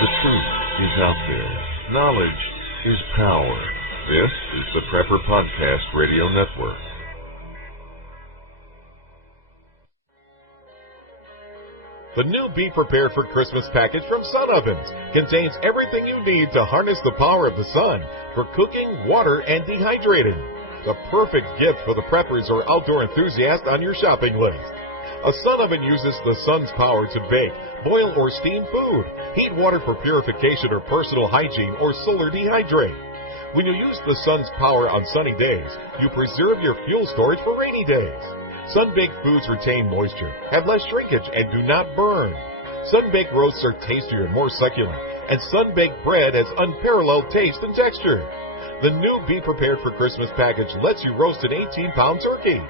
The truth is out there. Knowledge is power. This is the Prepper Podcast Radio Network. The new Be Prepared for Christmas package from Sun Ovens contains everything you need to harness the power of the sun for cooking, water, and dehydrating. The perfect gift for the preppers or outdoor enthusiast on your shopping list. A sun oven uses the sun's power to bake, boil, or steam food, heat water for purification or personal hygiene, or solar dehydrate. When you use the sun's power on sunny days, you preserve your fuel storage for rainy days. Sun-baked foods retain moisture, have less shrinkage, and do not burn. Sun-baked roasts are tastier and more succulent, and sun-baked bread has unparalleled taste and texture. The new Be Prepared for Christmas package lets you roast an 18-pound turkey.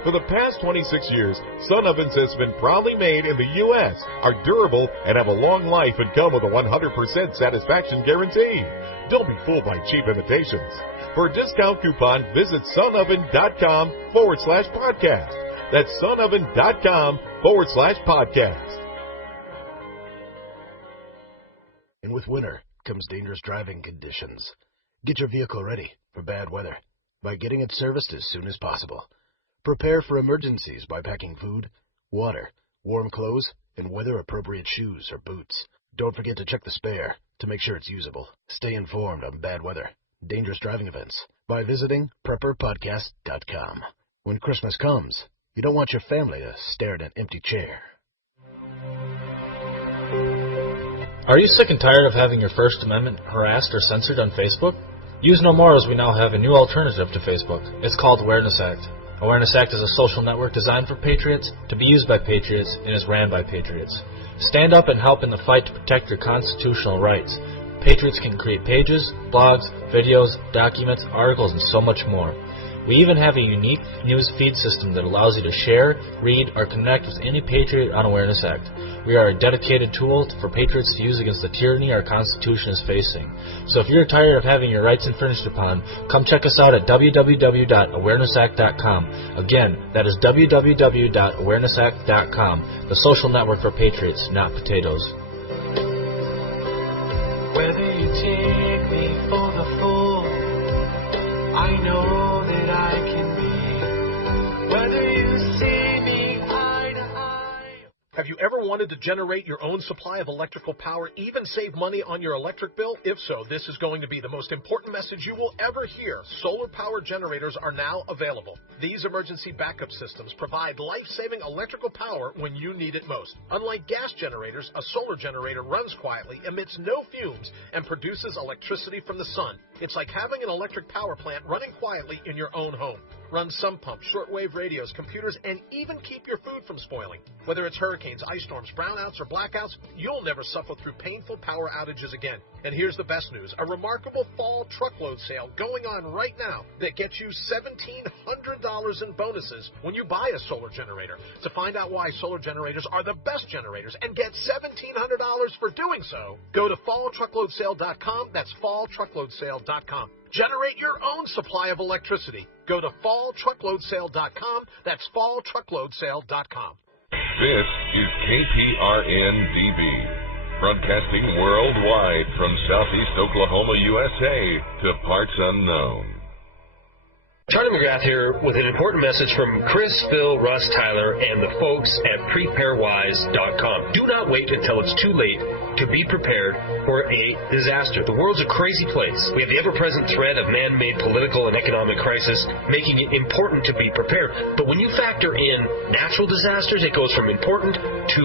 For the past 26 years, Sun Ovens has been proudly made in the U.S., are durable, and have a long life and come with a 100% satisfaction guarantee. Don't be fooled by cheap imitations. For a discount coupon, visit sunoven.com/podcast. That's sunoven.com/podcast. And with winter comes dangerous driving conditions. Get your vehicle ready for bad weather by getting it serviced as soon as possible. Prepare for emergencies by packing food, water, warm clothes, and weather-appropriate shoes or boots. Don't forget to check the spare to make sure it's usable. Stay informed on bad weather, dangerous driving events by visiting prepperpodcast.com. When Christmas comes, you don't want your family to stare at an empty chair. Are you sick and tired of having your First Amendment harassed or censored on Facebook? Use no more, as we now have a new alternative to Facebook. It's called Awareness Act. Awareness Act is a social network designed for patriots, to be used by patriots, and is ran by patriots. Stand up and help in the fight to protect your constitutional rights. Patriots can create pages, blogs, videos, documents, articles, and so much more. We even have a unique news feed system that allows you to share, read, or connect with any patriot on Awareness Act. We are a dedicated tool for patriots to use against the tyranny our Constitution is facing. So if you're tired of having your rights infringed upon, come check us out at www.awarenessact.com. Again, that is www.awarenessact.com, the social network for patriots, not potatoes. Whether you take me for the fool, I know that I can be. Whether you see me eye to eye. Have you ever wanted to generate your own supply of electrical power, even save money on your electric bill? If so, this is going to be the most important message you will ever hear. Solar power generators are now available. These emergency backup systems provide life-saving electrical power when you need it most. Unlike gas generators, a solar generator runs quietly, emits no fumes, and produces electricity from the sun. It's like having an electric power plant running quietly in your own home. Run sump pumps, shortwave radios, computers, and even keep your food from spoiling. Whether it's hurricanes, ice storms, brownouts, or blackouts, you'll never suffer through painful power outages again. And here's the best news, a remarkable fall truckload sale going on right now that gets you $1,700 in bonuses when you buy a solar generator. To find out why solar generators are the best generators and get $1,700 for doing so, go to falltruckloadsale.com. That's falltruckloadsale.com. Generate your own supply of electricity. Go to falltruckloadsale.com. That's falltruckloadsale.com. This is KPRN-DB, broadcasting worldwide from Southeast Oklahoma, USA, to parts unknown. Charlie McGrath here with an important message from Chris, Phil, Russ, Tyler, and the folks at PrepareWise.com. Do not wait until it's too late to be prepared for a disaster. The world's a crazy place. We have the ever-present threat of man-made political and economic crisis, making it important to be prepared. But when you factor in natural disasters, it goes from important to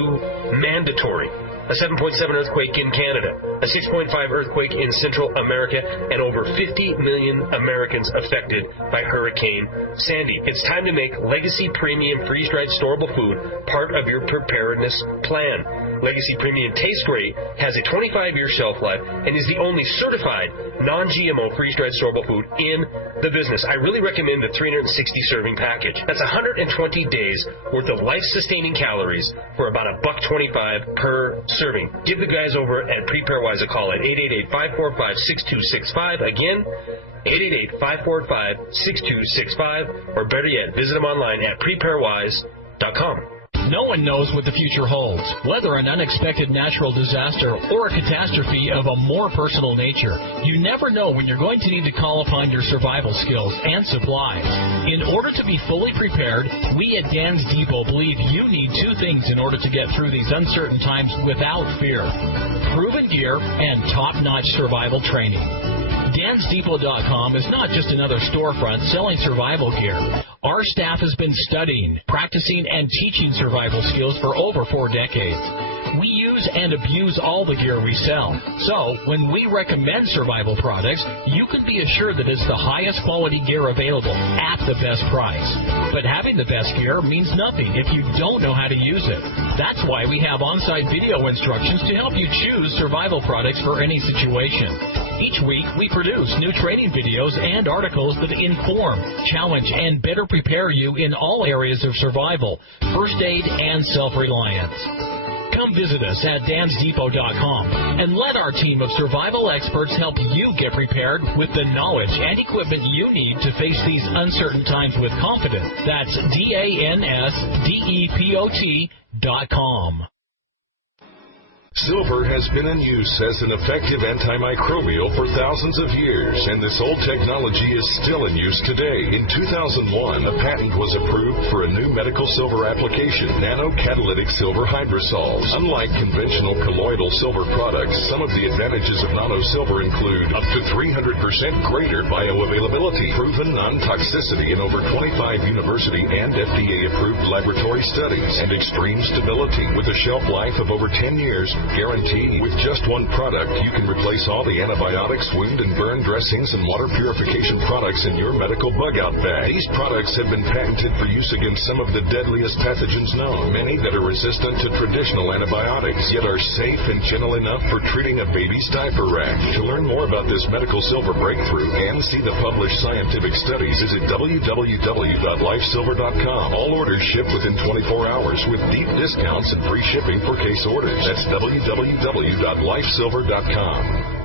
mandatory. A 7.7 earthquake in Canada, a 6.5 earthquake in Central America, and over 50 million Americans affected by Hurricane Sandy. It's time to make Legacy Premium freeze-dried storable food part of your preparedness plan. Legacy Premium tastes great, has a 25-year shelf life, and is the only certified non-GMO freeze-dried storable food in the business. I really recommend the 360-serving package. That's 120 days worth of life-sustaining calories for about $1.25 per serving. Give the guys over at PrepareWise a call at 888-545-6265. Again, 888-545-6265, or better yet, visit them online at preparewise.com. No one knows what the future holds, whether an unexpected natural disaster or a catastrophe of a more personal nature. You never know when you're going to need to call upon your survival skills and supplies. In order to be fully prepared, we at Dan's Depot believe you need two things in order to get through these uncertain times without fear: proven gear and top-notch survival training. DansDepot.com is not just another storefront selling survival gear. Our staff has been studying, practicing, and teaching survival skills for over 4 decades. We use and abuse all the gear we sell. So, when we recommend survival products, you can be assured that it's the highest quality gear available at the best price. But having the best gear means nothing if you don't know how to use it. That's why we have on-site video instructions to help you choose survival products for any situation. Each week, we produce new training videos and articles that inform, challenge, and better prepare you in all areas of survival, first aid, and self-reliance. Come visit us at dansdepot.com and let our team of survival experts help you get prepared with the knowledge and equipment you need to face these uncertain times with confidence. That's DANSDEPOT.com. Silver has been in use as an effective antimicrobial for thousands of years, and this old technology is still in use today. In 2001, a patent was approved for a new medical silver application, nanocatalytic silver hydrosols. Unlike conventional colloidal silver products, some of the advantages of nano-silver include up to 300% greater bioavailability, proven non-toxicity in over 25 university and FDA-approved laboratory studies, and extreme stability with a shelf life of over 10 years. Guaranteed. With just one product, you can replace all the antibiotics, wound and burn dressings, and water purification products in your medical bug-out bag. These products have been patented for use against some of the deadliest pathogens known, many that are resistant to traditional antibiotics, yet are safe and gentle enough for treating a baby's diaper rash. To learn more about this medical silver breakthrough and see the published scientific studies, visit www.lifesilver.com. All orders ship within 24 hours with deep discounts and free shipping for case orders. That's www.lifesilver.com.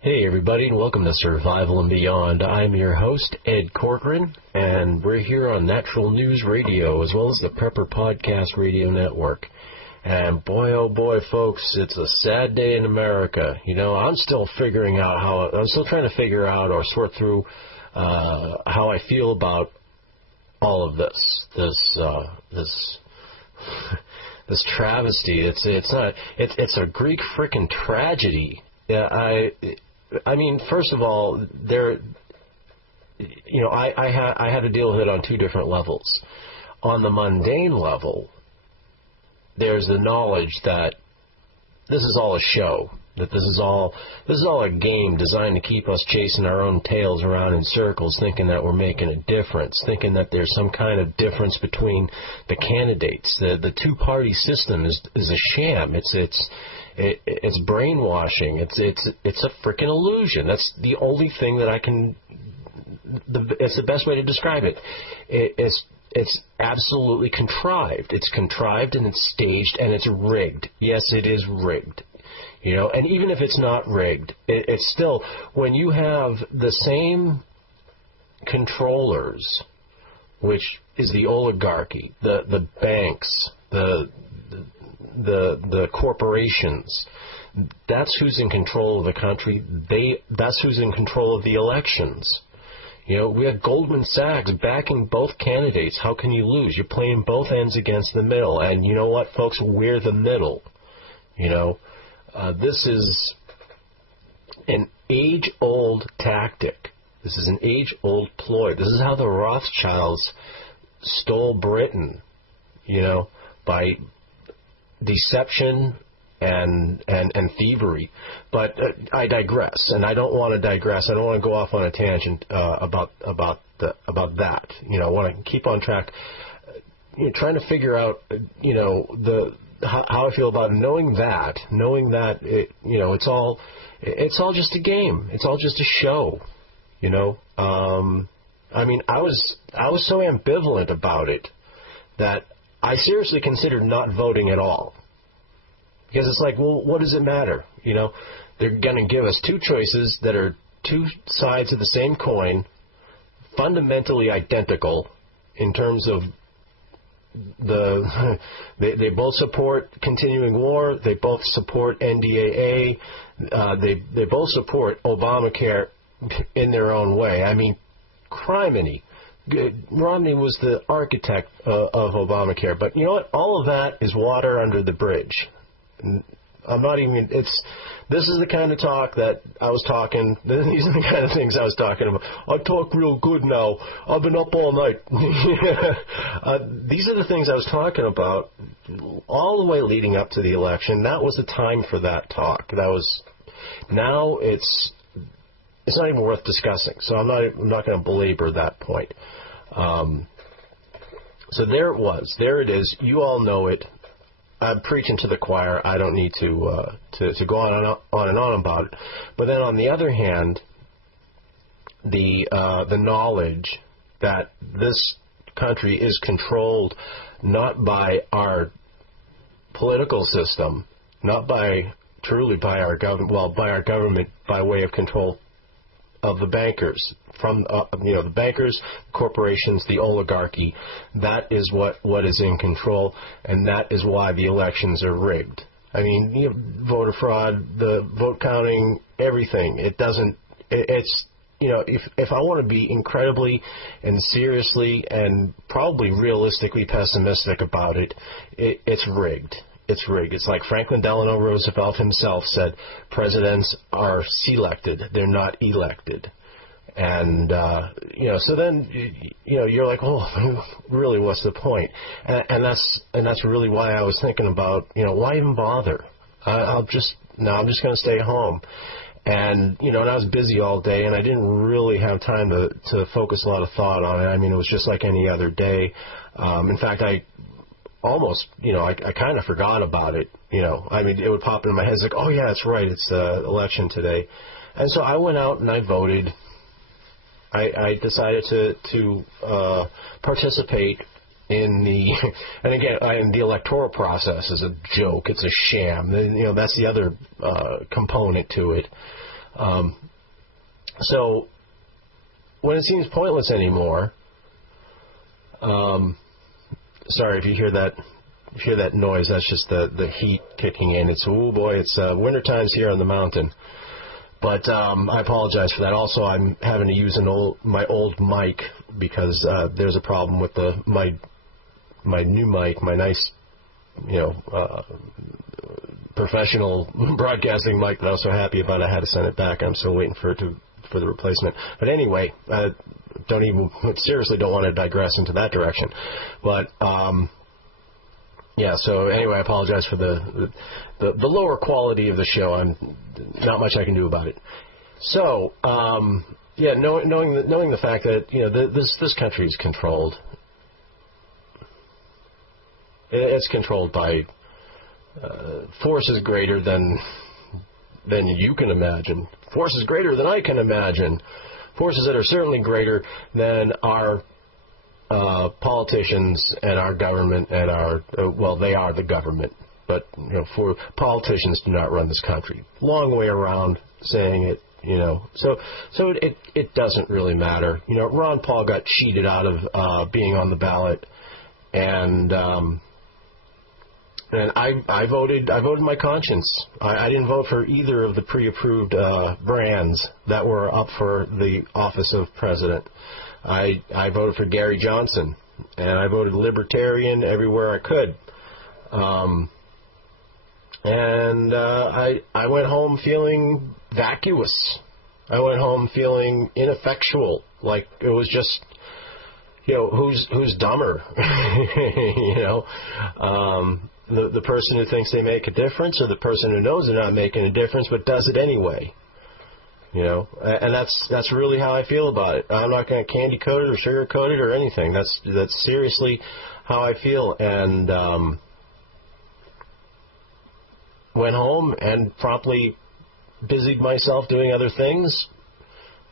Hey everybody, and welcome to Survival and Beyond. I'm your host, Ed Corcoran, and we're here on Natural News Radio as well as the Prepper Podcast Radio Network. And boy, oh boy, folks, it's a sad day in America. You know, I'm still trying to figure out or sort through how I feel about all of this travesty. It's a Greek frickin' tragedy. Yeah, I mean, first of all, I had to deal with it on two different levels. On the mundane level, there's the knowledge that this is all a show, that this is all a game designed to keep us chasing our own tails around in circles, thinking that we're making a difference, thinking that there's some kind of difference between the candidates. The two-party system is a sham. It's brainwashing. It's a frickin' illusion. That's the only thing that it's the best way to describe it. It's absolutely contrived. It's contrived and it's staged and it's rigged. Yes, it is rigged. You know, and even if it's not rigged, it's still, when you have the same controllers, which is the oligarchy, the banks, the corporations, that's who's in control of the country. That's who's in control of the elections. You know, we have Goldman Sachs backing both candidates. How can you lose? You're playing both ends against the middle. And you know what, folks? We're the middle. You know, this is an age-old tactic. This is an age-old ploy. This is how the Rothschilds stole Britain, you know, by deception and thievery. But I digress, and I don't want to digress. I don't want to go off on a tangent about that. You know, I want to keep on track. You know, trying to figure out, you know, how I feel about it, knowing that you know, it's all just a game. It's all just a show. You know, I mean, I was so ambivalent about it that I seriously considered not voting at all. Because it's like, well, what does it matter? You know, they're going to give us two choices that are two sides of the same coin, fundamentally identical in terms of they both support continuing war. They both support NDAA. They both support Obamacare in their own way. I mean, criminy. Romney was the architect of Obamacare, but you know what? All of that is water under the bridge. I'm not even. This is the kind of talk that I was talking. These are the kind of things I was talking about. I talk real good now. I've been up all night. These are the things I was talking about all the way leading up to the election. That was the time for that talk. Now it's not even worth discussing. So I'm not going to belabor that point. So there it was. There it is. You all know it. I'm preaching to the choir. I don't need to go on and on about it. But then on the other hand, the knowledge that this country is controlled not by our political system, not truly by our government, well, by our government by way of control of the bankers, from the bankers, corporations, the oligarchy. That is what is in control, and that is why the elections are rigged. I mean, you know, voter fraud, the vote counting, everything. It's if I want to be incredibly and seriously and probably realistically pessimistic about it, it's rigged. It's rigged. It's like Franklin Delano Roosevelt himself said, presidents are selected, they're not elected. And, so then, you're like, oh, really, what's the point? And that's really why I was thinking about, why even bother? I'm just going to stay home. And, and I was busy all day, and I didn't really have time to focus a lot of thought on it. I mean, it was just like any other day. In fact, I almost, I kind of forgot about it. I mean, it would pop into my head. It's like, oh, yeah, that's right. It's election today. And so I went out and I voted. I decided to participate in the electoral process is a joke. It's a sham. That's the other component to it. So when it seems pointless anymore, sorry if you hear that noise. That's just the heat kicking in. It's winter times here on the mountain. But I apologize for that. Also, I'm having to use my old mic because there's a problem with my new mic, my nice, professional broadcasting mic that I was so happy about. I had to send it back. I'm still waiting for the replacement. But anyway, seriously don't want to digress into that direction. But so anyway, I apologize for the lower quality of the show. Not much I can do about it. So, knowing the fact that this country is controlled. It's controlled by forces greater than you can imagine. Forces greater than I can imagine. Forces that are certainly greater than our politicians and our government and they are the government. But, for politicians do not run this country. Long way around saying it, So it doesn't really matter. Ron Paul got cheated out of being on the ballot, and I voted my conscience. I didn't vote for either of the pre-approved brands that were up for the office of president. I voted for Gary Johnson, and I voted Libertarian everywhere I could. I went home feeling vacuous. I went home feeling ineffectual, like it was just, who's dumber? The person who thinks they make a difference, or the person who knows they're not making a difference but does it anyway. And that's really how I feel about it. I'm not going to candy coat it or sugar coat it or anything. That's seriously how I feel. And went home and promptly busied myself doing other things.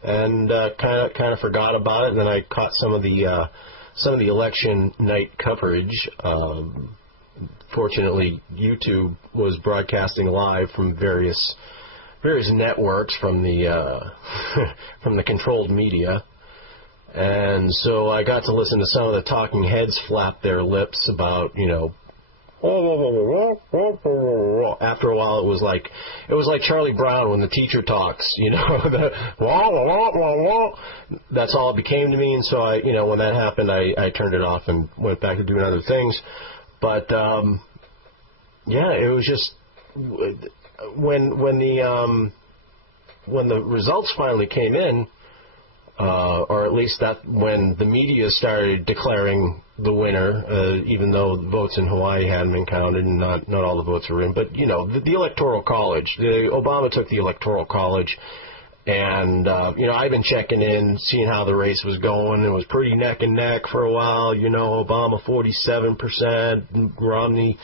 and kind of forgot about it. And then I caught some of the election night coverage. Fortunately, YouTube was broadcasting live from various networks from the from the controlled media, and so I got to listen to some of the talking heads flap their lips about, you know. After a while, it was like Charlie Brown when the teacher talks, you know. That's all it became to me, and so I, you know, when that happened, I turned it off and went back to doing other things. But yeah, it was just when the results finally came in, or at least that when the media started declaring the winner, even though the votes in Hawaii hadn't been counted and not all the votes were in. But, you know, the Electoral College, Obama took the Electoral College, and, you know, I've been checking in, seeing how the race was going. It was pretty neck and neck for a while. You know, Obama 47%, Romney,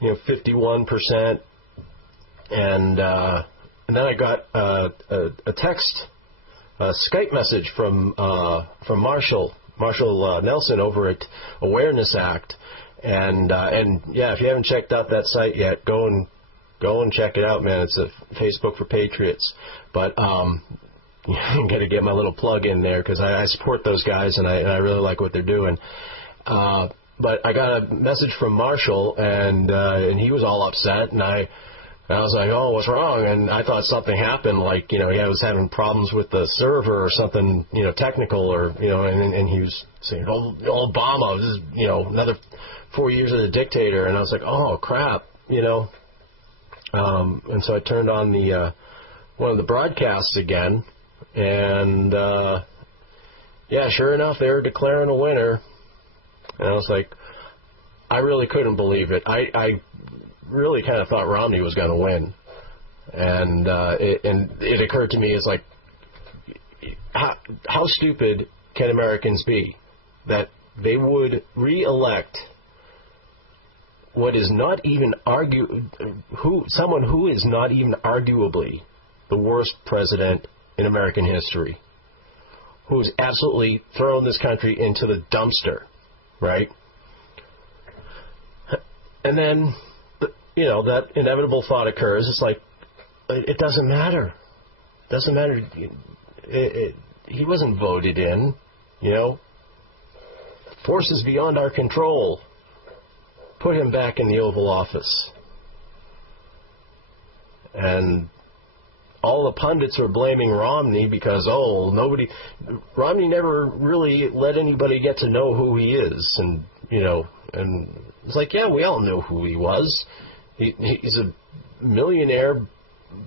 you know, 51%. And then I got a text, a Skype message from Marshall Nelson over at Awareness Act, and yeah, if you haven't checked out that site yet, go and check it out, man. It's a Facebook for Patriots. But I'm got to get my little plug in there because I support those guys and I really like what they're doing. But I got a message from Marshall, and he was all upset, and I was like, oh, what's wrong? And I thought something happened, like, you know, he was having problems with the server or something, you know, technical, or, you know, and he was saying, oh, Obama, this is, you know, another 4 years of the dictator. And I was like, oh, crap, you know. And so I turned on the one of the broadcasts again, and, yeah, sure enough, they were declaring a winner. And I was like, I really couldn't believe it. I really kind of thought Romney was going to win, and it occurred to me, it's like, how stupid can Americans be that they would re-elect what is not even someone who is not even arguably the worst president in American history, who has absolutely thrown this country into the dumpster, right? And then, you know, that inevitable thought occurs. It's like, it doesn't matter. It doesn't matter. He wasn't voted in, you know. Forces beyond our control put him back in the Oval Office. And all the pundits were blaming Romney because, Romney never really let anybody get to know who he is. And, you know, and it's like, yeah, we all know who he was. He's a millionaire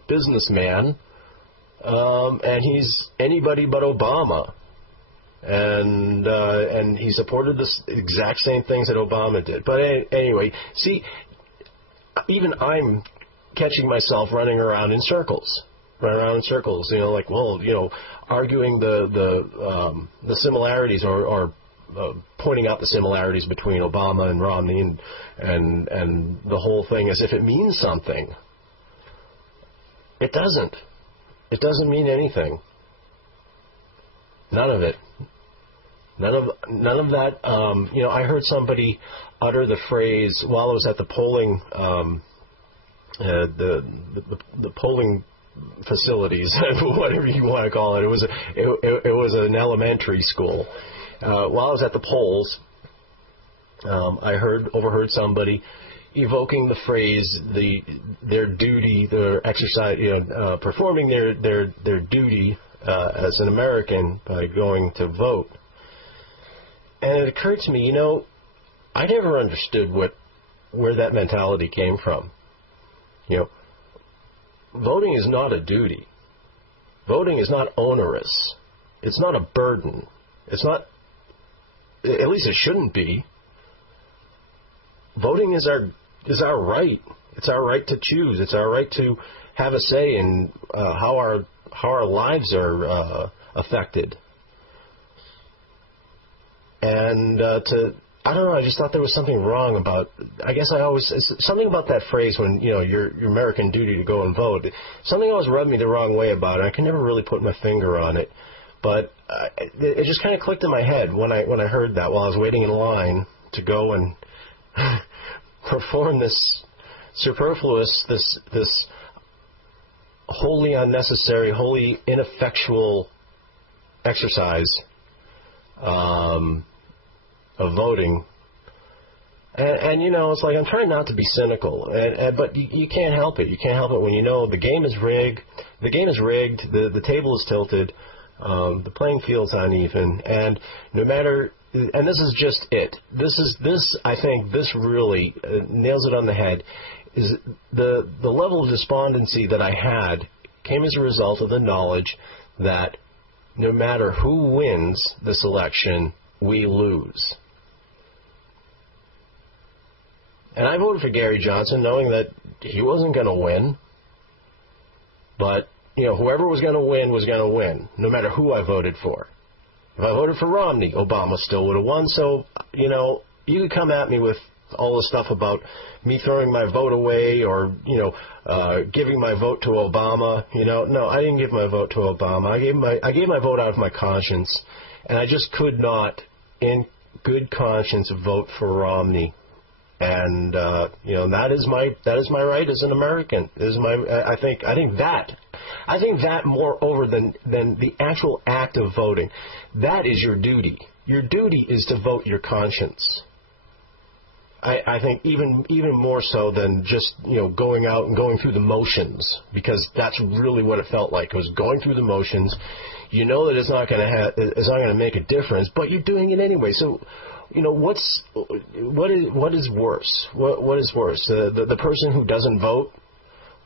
businessman, and he's anybody but Obama. And he supported the exact same things that Obama did. But anyway, see, even I'm catching myself running around in circles. You know, like, well, you know, arguing the similarities or pointing out the similarities between Obama and Romney and the whole thing as if it means something. It doesn't. It doesn't mean anything. None of it. None of that. You know, I heard somebody utter the phrase while I was at the polling, the polling facilities, whatever you want to call it. It was an elementary school. While I was at the polls, I overheard somebody evoking the phrase their duty, their exercise, you know, performing their duty as an American by going to vote. And it occurred to me, you know, I never understood where that mentality came from. You know, voting is not a duty. Voting is not onerous. It's not a burden. It's not. At least it shouldn't be. Voting is our right. It's our right to choose. It's our right to have a say in how our lives are affected. And I don't know. I just thought there was something wrong about. I guess something about that phrase when your American duty to go and vote. Something always rubbed me the wrong way about it. I can never really put my finger on it, but it just kind of clicked in my head when I heard that while I was waiting in line to go and perform this superfluous, this wholly unnecessary, wholly ineffectual exercise of voting. And it's like I'm trying not to be cynical, but you can't help it. You can't help it when you know the game is rigged. The game is rigged. The table is tilted. The playing field's uneven, and no matter. And this is just it. I think this really nails it on the head. Is the level of despondency that I had came as a result of the knowledge that no matter who wins this election, we lose. And I voted for Gary Johnson knowing that he wasn't going to win. But, whoever was going to win was going to win, no matter who I voted for. If I voted for Romney, Obama still would have won. So, you could come at me with all the stuff about me throwing my vote away or, giving my vote to Obama. No, I didn't give my vote to Obama. I gave my vote out of my conscience. And I just could not, in good conscience, vote for Romney. And that is my right as an American. I think that moreover than the actual act of voting, that is your duty. Your duty is to vote your conscience. I think even more so than just going out and going through the motions, because that's really what it felt like. It was going through the motions. You know that it's not going to make a difference, but you're doing it anyway. So. What is worse? What is worse? The person who doesn't vote,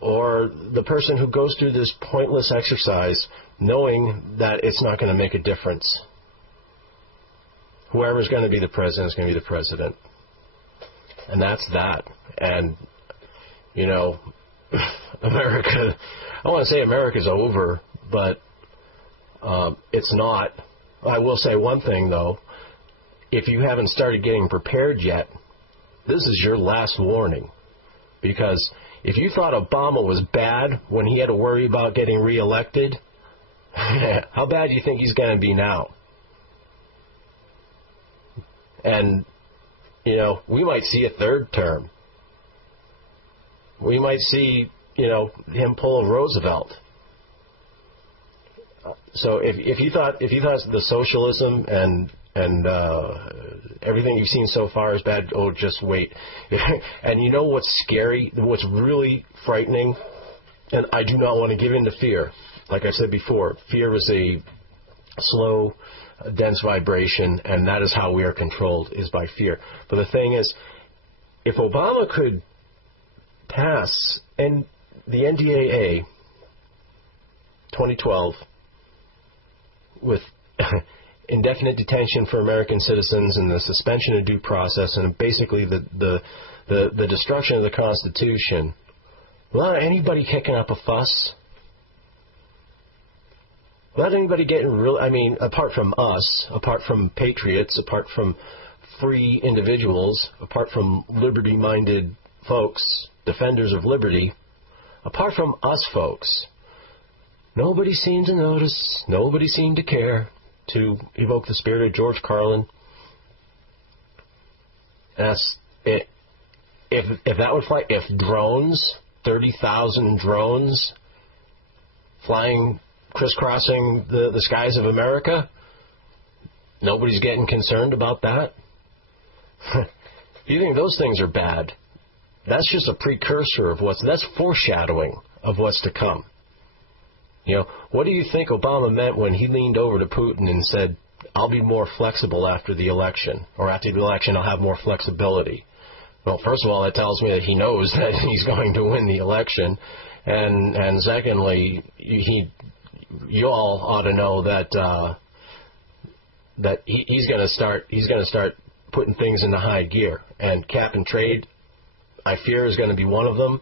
or the person who goes through this pointless exercise knowing that it's not going to make a difference? Whoever's going to be the president is going to be the president, and that's that. And America. I want to say America's over, but it's not. I will say one thing though. If you haven't started getting prepared yet, this is your last warning. Because if you thought Obama was bad when he had to worry about getting reelected, how bad do you think he's going to be now? And, we might see a third term. We might see, him pull a Roosevelt. So if you thought the socialism and everything you've seen so far is bad, just wait. And you know what's scary, what's really frightening? And I do not want to give in to fear. Like I said before, fear is a slow, dense vibration, and that is how we are controlled, is by fear. But the thing is, if Obama could pass the NDAA 2012 with indefinite detention for American citizens and the suspension of due process and basically the destruction of the Constitution, without anybody kicking up a fuss, without anybody getting apart from us, apart from patriots, apart from free individuals, apart from liberty-minded folks, defenders of liberty, apart from us folks, nobody seemed to notice, nobody seemed to care. To evoke the spirit of George Carlin. That's it. If that would fly, if drones, 30,000 drones flying, crisscrossing the skies of America, nobody's getting concerned about that. You think those things are bad? That's just a precursor of that's foreshadowing of what's to come. What do you think Obama meant when he leaned over to Putin and said, I'll be more flexible after the election, or after the election I'll have more flexibility? Well, first of all, that tells me that he knows that he's going to win the election, and secondly, you all ought to know that he's going to start putting things into high gear, and cap and trade, I fear, is going to be one of them.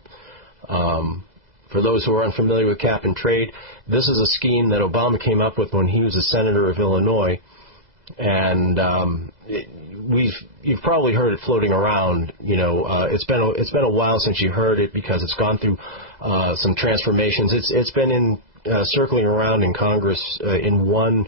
For those who are unfamiliar with cap and trade, this is a scheme that Obama came up with when he was a senator of Illinois, And you've probably heard it floating around. It's been a while since you heard it because it's gone through some transformations. It's been circling around in Congress in one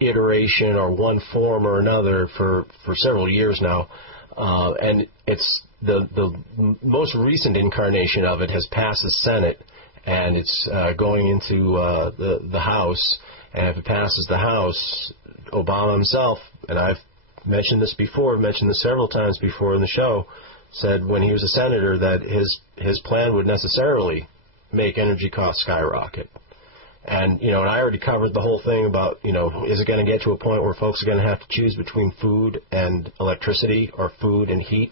iteration or one form or another for several years now, and it's the most recent incarnation of it has passed the Senate, and it's going into the House. And if it passes the House, Obama himself, and I've mentioned this before, mentioned this several times before in the show, said when he was a senator that his plan would necessarily make energy costs skyrocket. And, and I already covered the whole thing about, is it going to get to a point where folks are going to have to choose between food and electricity or food and heat?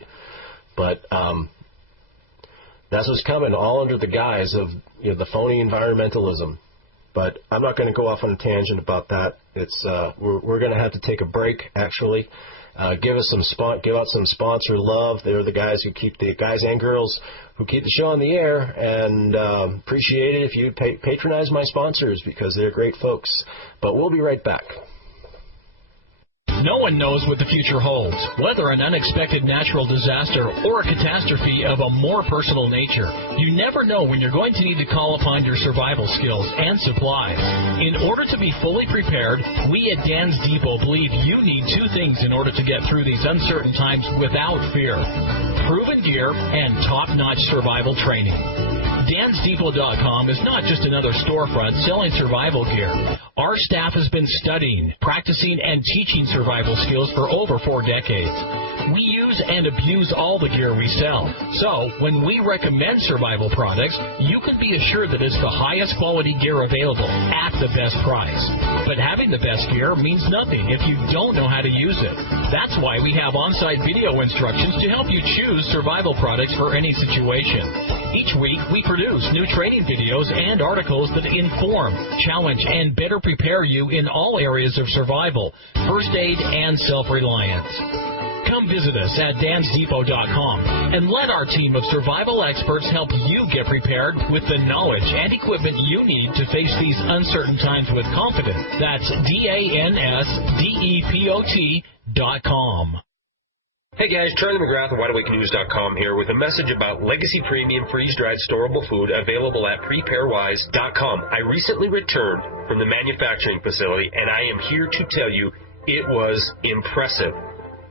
But that's what's coming, all under the guise of the phony environmentalism. But I'm not going to go off on a tangent about that. It's we're going to have to take a break. Actually, give out some sponsor love. They're the guys and girls who keep the show on the air, and appreciate it if you patronize my sponsors because they're great folks. But we'll be right back. No one knows what the future holds, whether an unexpected natural disaster or a catastrophe of a more personal nature. You never know when you're going to need to call upon your survival skills and supplies. In order to be fully prepared, we at Dan's Depot believe you need two things in order to get through these uncertain times without fear: proven gear and top-notch survival training. DansDepot.com is not just another storefront selling survival gear. Our staff has been studying, practicing, and teaching survival skills for over 4 decades. We use and abuse all the gear we sell. So, when we recommend survival products, you can be assured that it's the highest quality gear available at the best price. But having the best gear means nothing if you don't know how to use it. That's why we have on-site video instructions to help you choose survival products for any situation. Each week, we produce new training videos and articles that inform, challenge, and better prepare you in all areas of survival, first aid, and self-reliance. Come visit us at dansdepot.com and let our team of survival experts help you get prepared with the knowledge and equipment you need to face these uncertain times with confidence. That's DANSDEPOT.com. Hey guys, Charlie McGrath of WideAwakeNews.com here with a message about Legacy Premium Freeze-Dried Storable Food available at PrepareWise.com. I recently returned from the manufacturing facility, and I am here to tell you it was impressive.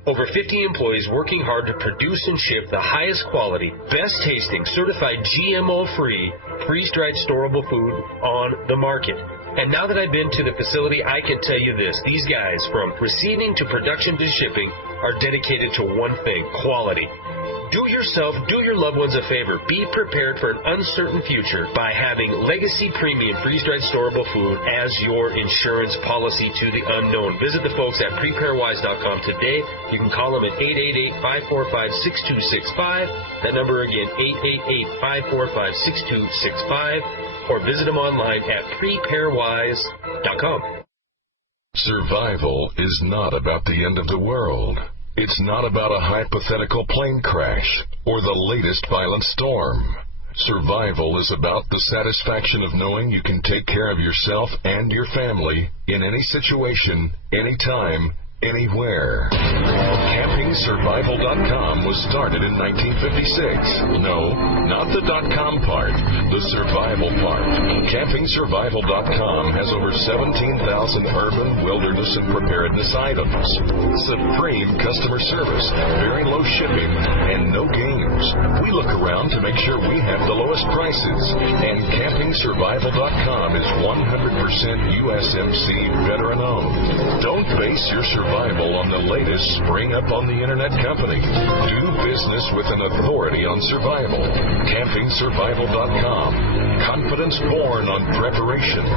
Over 50 employees working hard to produce and ship the highest quality, best tasting, certified GMO-free, freeze-dried storable food on the market. And now that I've been to the facility, I can tell you this. These guys, from receiving to production to shipping, are dedicated to one thing: quality. Do yourself, do your loved ones a favor. Be prepared for an uncertain future by having Legacy Premium Freeze-Dried Storable Food as your insurance policy to the unknown. Visit the folks at PrepareWise.com today. You can call them at 888-545-6265. That number again, 888-545-6265. Or visit them online at PrepareWise.com. Survival is not about the end of the world. It's not about a hypothetical plane crash or the latest violent storm. Survival is about the satisfaction of knowing you can take care of yourself and your family in any situation, anytime, anywhere. CampingSurvival.com was started in 1956. No, not the .com part, the survival part. CampingSurvival.com has over 17,000 urban, wilderness, and preparedness items. Supreme customer service, very low shipping, and no games. We look around to make sure we have the lowest prices. And CampingSurvival.com is 100% USMC veteran-owned. Don't base your survival on the latest spring-up on the internet company. Do business with an authority on survival. CampingSurvival.com. Confidence born on preparation.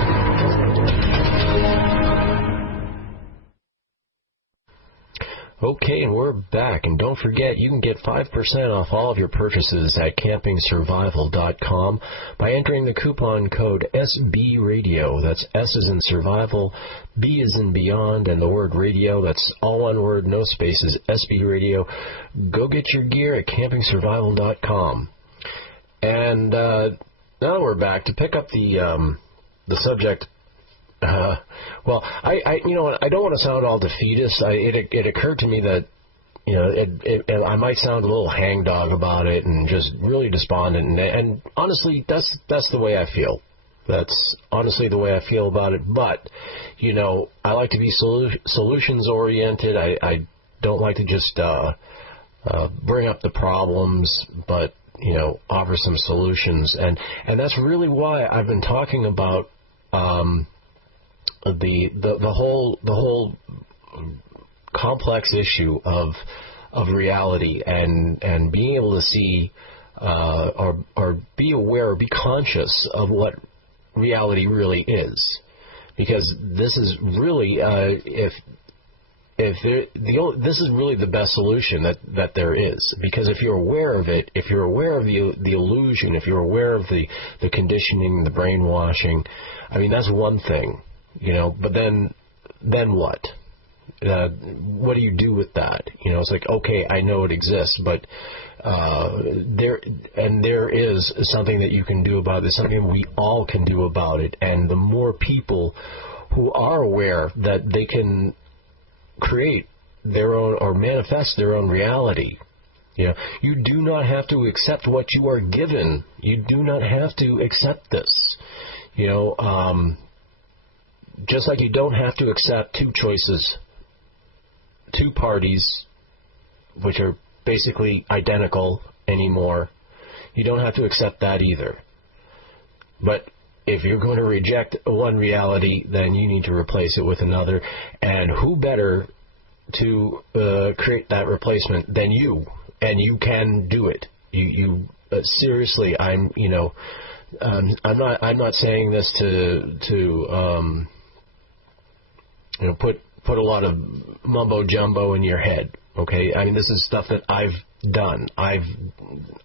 Okay, and we're back. And don't forget, you can get 5% off all of your purchases at CampingSurvival.com by entering the coupon code SBRadio. That's S as in survival, B as in beyond, and the word radio. That's all one word, no spaces, SB Radio. Go get your gear at CampingSurvival.com. And now we're back to pick up the subject Well, I you know, I don't want to sound all defeatist. It occurred to me that, you know, I might sound a little hangdog about it and just really despondent. And honestly, that's the way I feel. That's honestly the way I feel about it. But, you know, I like to be solutions oriented. I don't like to just bring up the problems, but, you know, offer some solutions. And that's really why I've been talking about the whole complex issue of reality and being able to see or be aware or be conscious of what reality really is, because this is really this is really the best solution that there is. Because if you're aware of it, if you're aware of the illusion, if you're aware of the conditioning, the brainwashing, I mean, that's one thing, you know. But then what? What do you do with that? You know, it's like, okay, I know it exists, but there is something that you can do about it. There's something we all can do about it. And the more people who are aware that they can create their own or manifest their own reality, you know, you do not have to accept what you are given. You do not have to accept this. You know, just like you don't have to accept two choices, two parties, which are basically identical anymore. You don't have to accept that either. But if you're going to reject one reality, then you need to replace it with another. And who better to create that replacement than you? And you can do it. You seriously, I'm not saying this to you know, put a lot of mumbo jumbo in your head. Okay, I mean, this is stuff that I've done. I've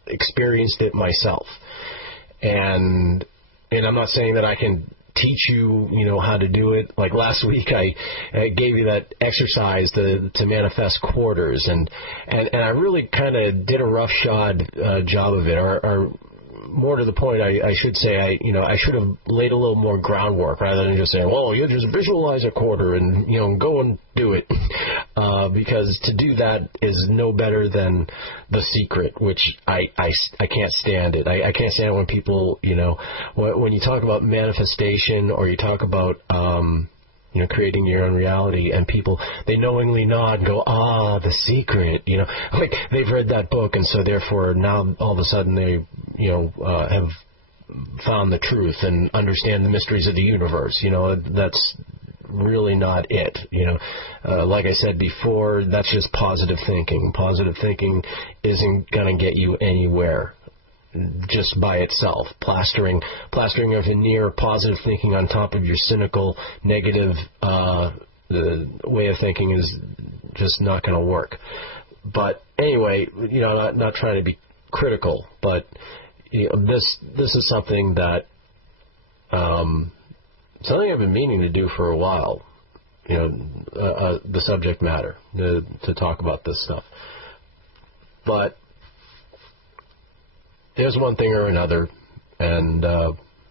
experienced it myself, and I'm not saying that I can teach you, you know, how to do it. Like last week, I gave you that exercise to manifest quarters, and I really kind of did a roughshod job of it, or more to the point, I should say, I should have laid a little more groundwork rather than just saying, well, you just visualize a quarter and, you know, go and do it. Because to do that is no better than The Secret, which I can't stand it. I can't stand it when people, you know, when you talk about manifestation or you talk about, you know, creating your own reality, and people, they knowingly nod and go, The Secret, you know, like they've read that book, and so therefore now all of a sudden they, you know, have found the truth and understand the mysteries of the universe. You know, that's really not it. You know, like I said before, that's just positive thinking. Positive thinking isn't going to get you anywhere just by itself. Plastering a veneer of positive thinking on top of your cynical, negative way of thinking is just not going to work. But anyway, you know, not trying to be critical, but you know, this is something that something I've been meaning to do for a while. You know, the subject matter to talk about this stuff, but there's one thing or another, and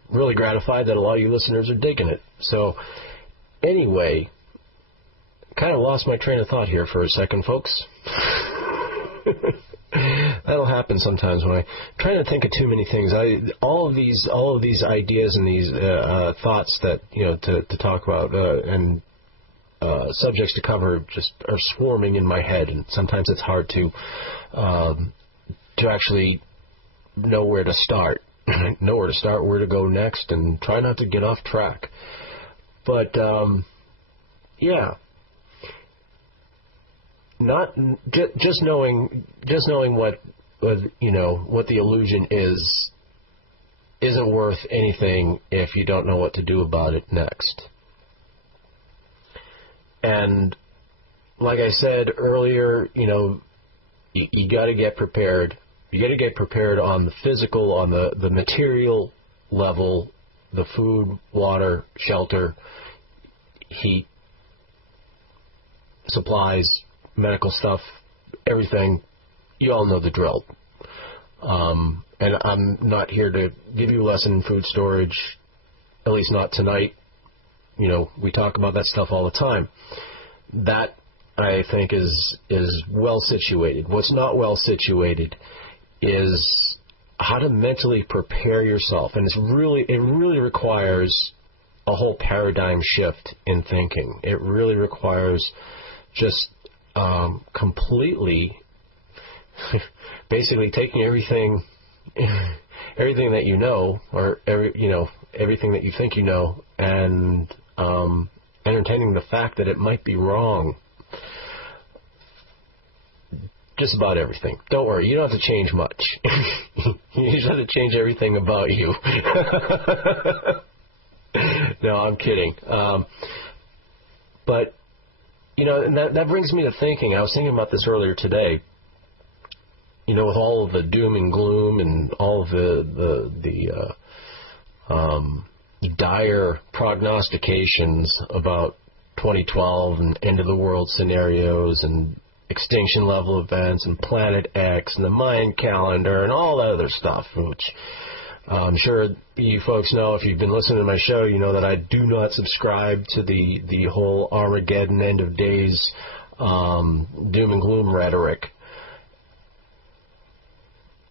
really gratified that a lot of you listeners are digging it. So anyway, kind of lost my train of thought here for a second, folks. That'll happen sometimes when I try to think of too many things. All of these ideas and these thoughts that, you know, to talk about and subjects to cover just are swarming in my head, and sometimes it's hard to actually know where to start, where to go next, and try not to get off track. But yeah. Not just knowing what you know, what the illusion is, isn't worth anything if you don't know what to do about it next. And like I said earlier, you know, you got to get prepared. You got to get prepared on the physical, on the material level, the food, water, shelter, heat, supplies, medical stuff, everything. You all know the drill. And I'm not here to give you a lesson in food storage, at least not tonight. we talk about that stuff all the time. That, I think, is well situated. What's not well situated is how to mentally prepare yourself, and it really requires a whole paradigm shift in thinking. It really requires just completely, basically taking everything that you know, or everything that you think you know, and entertaining the fact that it might be wrong. Just about everything. Don't worry, you don't have to change much. You just have to change everything about you. No, I'm kidding. But, and that brings me to thinking. I was thinking about this earlier today. With all of the doom and gloom and all of the dire prognostications about 2012 and end of the world scenarios and extinction level events and Planet X and the Mayan calendar and all that other stuff, which I'm sure you folks know. If you've been listening to my show, you know that I do not subscribe to the whole Armageddon, end of days, doom and gloom rhetoric.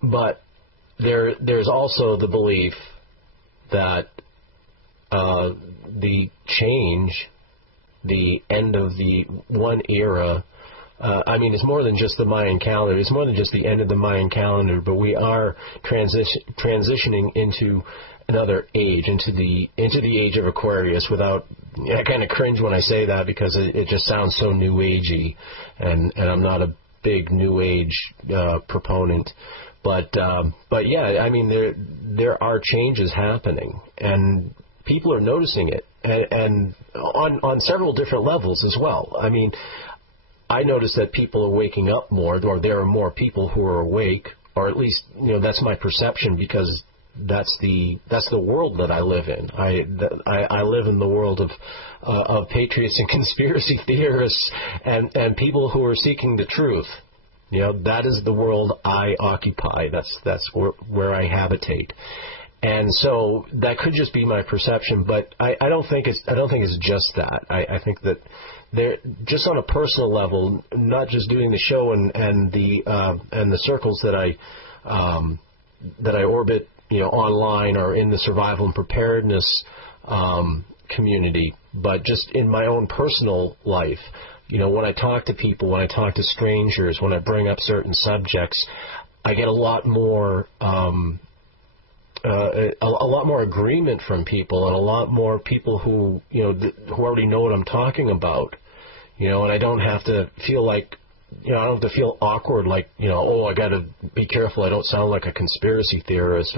But there's also the belief that the change, the end of the one era, it's more than just the Mayan calendar. It's more than just the end of the Mayan calendar, but we are transitioning into another age, into the age of Aquarius. I kind of cringe when I say that because it just sounds so New Agey, and I'm not a big New Age proponent. But yeah, there are changes happening, and people are noticing it, and on several different levels as well. I notice that people are waking up more, or there are more people who are awake, or at least that's my perception, because that's the world that I live in. I live in the world of patriots and conspiracy theorists and people who are seeking the truth. That is the world I occupy. That's where I habitate. And so that could just be my perception, but I don't think it's just that. I think that there, just on a personal level, not just doing the show and the circles that I orbit, online or in the survival and preparedness community, but just in my own personal life. When I talk to people, when I talk to strangers, when I bring up certain subjects, I get a lot more agreement from people, and a lot more people who who already know what I'm talking about. And I don't have to feel like I don't have to feel awkward, like I got to be careful I don't sound like a conspiracy theorist,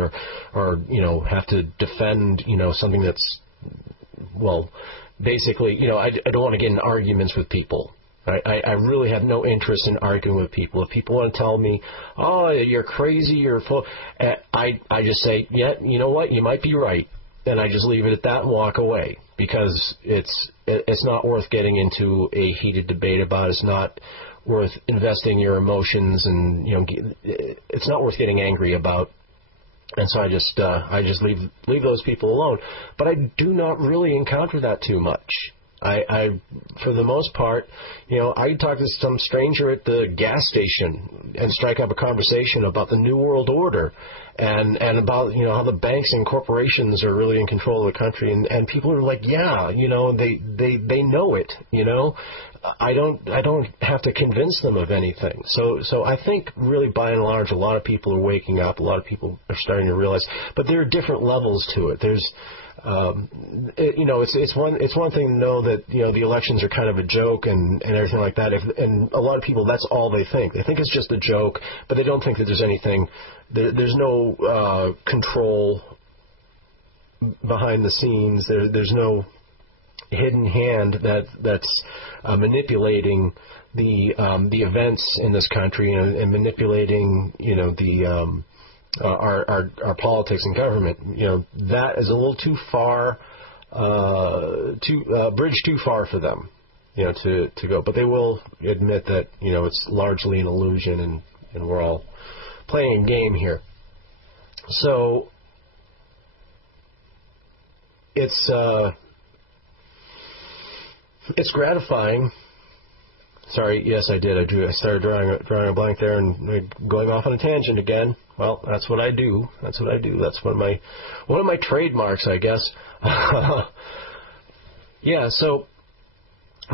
or have to defend something that's, well, basically, I don't want to get in arguments with people. I really have no interest in arguing with people. If people want to tell me, oh, you're crazy, you're full, I just say, yeah, you know what, you might be right. And I just leave it at that and walk away, because it's not worth getting into a heated debate about. It's not worth investing your emotions, and it's not worth getting angry about. And so I just leave those people alone. But I do not really encounter that too much. I for the most part, I talk to some stranger at the gas station and strike up a conversation about the New World Order and about how the banks and corporations are really in control of the country, and people are like, yeah, they know it. I don't have to convince them of anything. So I think really by and large, a lot of people are waking up. A lot of people are starting to realize, but there are different levels to it. There's it's one thing to know that the elections are kind of a joke and everything like that. And a lot of people, that's all they think. They think it's just a joke, but they don't think that there's anything. There's no control behind the scenes. There's no hidden hand that's manipulating the events in this country and manipulating our politics and government. That is a little too far, bridge too far for them, to go. But they will admit that it's largely an illusion, and we're all playing a game here. So it's it's gratifying. Sorry, yes, I did. I started drawing a blank there and going off on a tangent again. Well, that's what I do. That's one of my trademarks, I guess. Yeah. So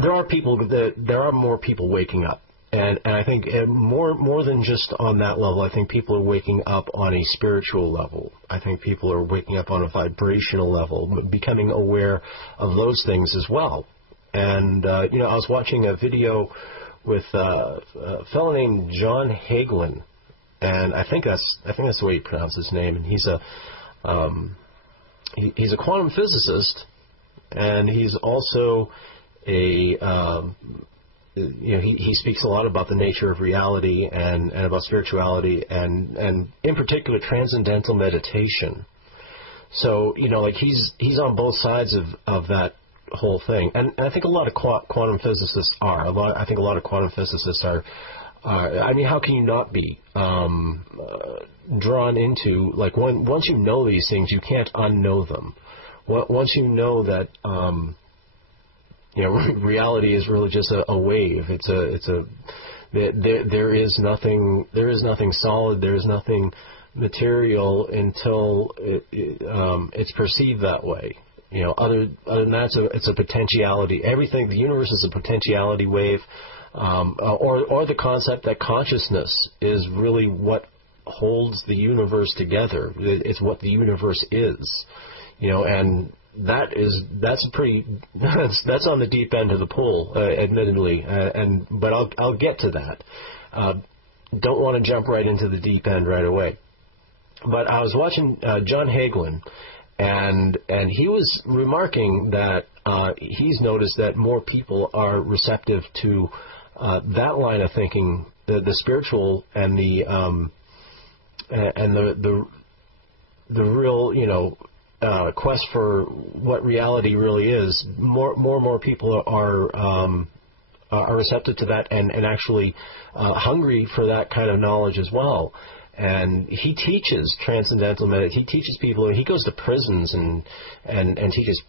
there are more people waking up, and I think more than just on that level. I think people are waking up on a spiritual level. I think people are waking up on a vibrational level, becoming aware of those things as well. And, I was watching a video with a fellow named John Hagelin, and I think that's the way you pronounce his name. And he's a quantum physicist, and he's also he speaks a lot about the nature of reality and about spirituality and in particular transcendental meditation. So, he's on both sides of that whole thing, and I think a lot of quantum physicists are. I think a lot of quantum physicists are. I mean, how can you not be drawn into once you know these things, you can't unknow them. Once you know that reality is really just a wave. There is nothing solid. There is nothing material until it's perceived that way. Other than that, it's a potentiality. Everything, the universe is a potentiality wave, or the concept that consciousness is really what holds the universe together. It's what the universe is, and that's on the deep end of the pool, admittedly, but I'll get to that. Don't want to jump right into the deep end right away. But I was watching John Hagelin. And he was remarking that he's noticed that more people are receptive to that line of thinking, the spiritual and the real quest for what reality really is. More people are receptive to that and actually hungry for that kind of knowledge as well. And he teaches transcendental meditation. He teaches people. He goes to prisons and teaches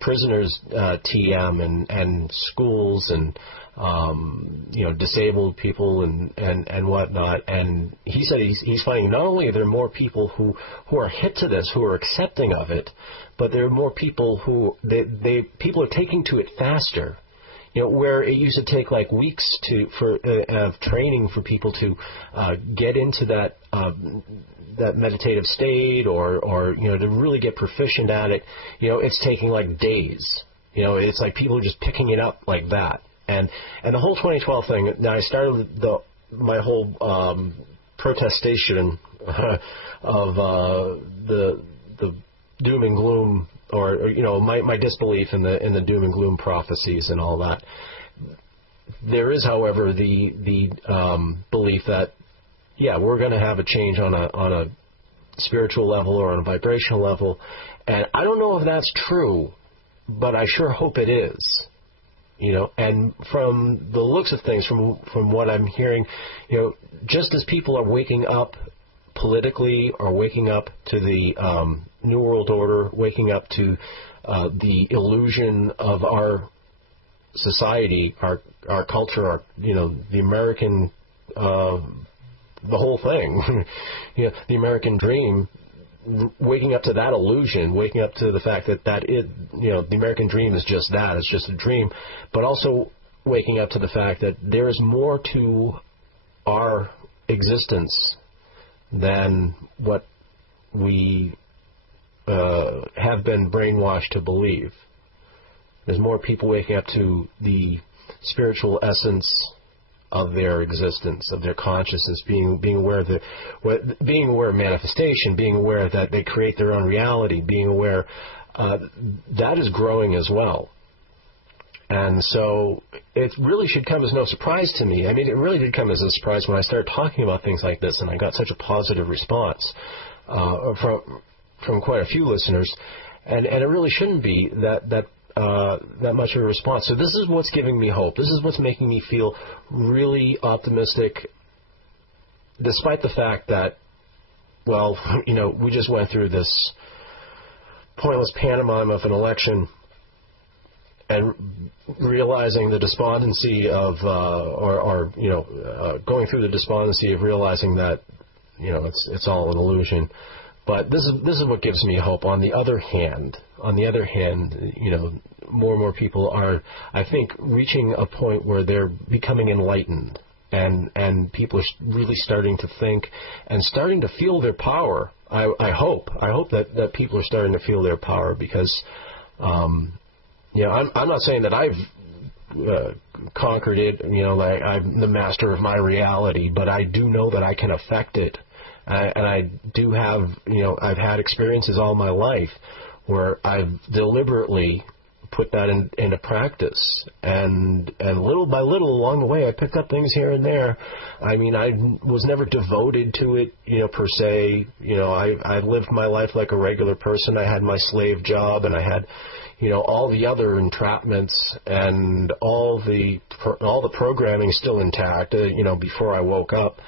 prisoners TM and schools and disabled people and whatnot. And he said he's finding not only are there more people who are hit to this, who are accepting of it, but there are more people who people are taking to it faster. Where it used to take weeks of training for people to get into that meditative state or to really get proficient at it, it's taking days. It's like people are just picking it up like that. And the whole 2012 thing. Now I started my whole protestation of the doom and gloom. Or my disbelief in the doom and gloom prophecies and all that. There is, however, the belief that we're going to have a change on a spiritual level or on a vibrational level, and I don't know if that's true, but I sure hope it is. And from the looks of things, from what I'm hearing, just as people are waking up politically, or waking up to the New World Order, waking up to the illusion of our society, our culture, the American, the whole thing, the American dream, waking up to that illusion, waking up to the fact that the American dream is just that, it's just a dream, but also waking up to the fact that there is more to our existence than what we have been brainwashed to believe. There's more people waking up to the spiritual essence of their existence, of their consciousness, being aware of being aware of manifestation, being aware that they create their own reality, being aware that is growing as well. And so it really should come as no surprise to me. I mean, it really did come as a surprise when I started talking about things like this, and I got such a positive response from quite a few listeners. And it really shouldn't be that much of a response. So this is what's giving me hope. This is what's making me feel really optimistic, despite the fact that, well, we just went through this pointless pantomime of an election. realizing the despondency of, going through the despondency of realizing that, it's all an illusion. But this is what gives me hope. On the other hand, more and more people are, I think, reaching a point where they're becoming enlightened, and people are really starting to think and starting to feel their power. I hope that people are starting to feel their power, because, I'm not saying that I've conquered it, like I'm the master of my reality, but I do know that I can affect it. And I do have, I've had experiences all my life where I've deliberately put that into practice, and little by little along the way I picked up things here and there. I mean, I was never devoted to it, per se. I lived my life like a regular person. I had my slave job, and I had, all the other entrapments and all the programming still intact, before I woke up,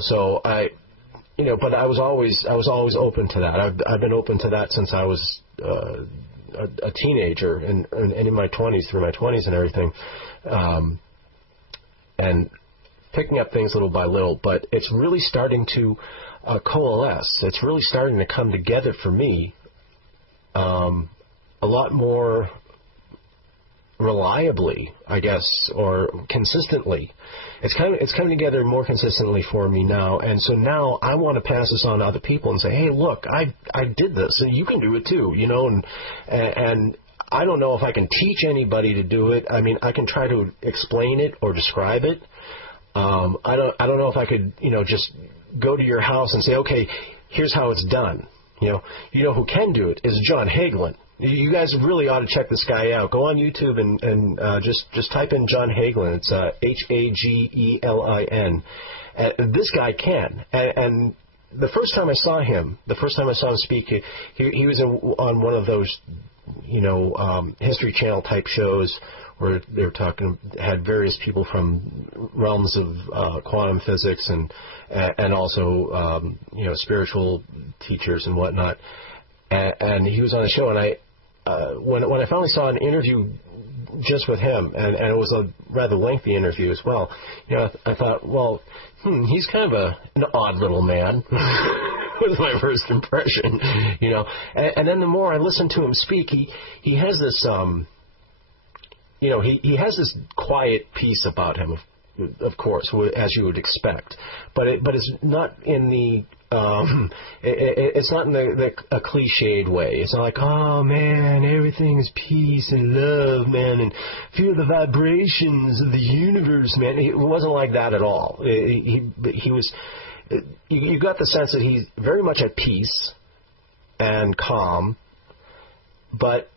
so but I was always open to that. I've been open to that since I was a teenager and in my 20s, through my 20s and everything, and picking up things little by little. But it's really starting to coalesce. It's really starting to come together for me a lot more reliably, I guess, or consistently. It's coming together more consistently for me now, and so now I want to pass this on to other people and say, hey, look, I did this, and you can do it too, and I don't know if I can teach anybody to do it. I mean, I can try to explain it or describe it. I don't know if I could, just go to your house and say, okay, here's how it's done. Who can do it is John Hagelin. You guys really ought to check this guy out. Go on YouTube and just type in John Hagelin. It's Hagelin. This guy can. And the first time I saw him speak, he was on one of those, History Channel type shows where they were had various people from realms of quantum physics and also spiritual teachers and whatnot. And he was on the show, and when I finally saw an interview just with him, and it was a rather lengthy interview as well, I thought, well, he's kind of an odd little man. Was my first impression, And then the more I listened to him speak, he has this, he has this quiet peace about him, of course, as you would expect, but it's not in the it's not in a cliched way. It's not like, oh man, everything is peace and love, man, and feel the vibrations of the universe, man. It wasn't like that at all. He was. You got the sense that he's very much at peace and calm, but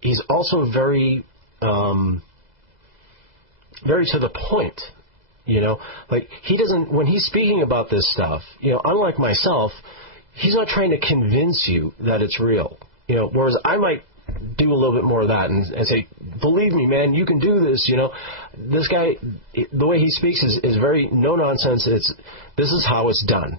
he's also very, very to the point. Like he doesn't, when he's speaking about this stuff, unlike myself, he's not trying to convince you that it's real. Whereas I might do a little bit more of that and say, believe me, man, you can do this. This guy, the way he speaks is very no nonsense. This is how it's done.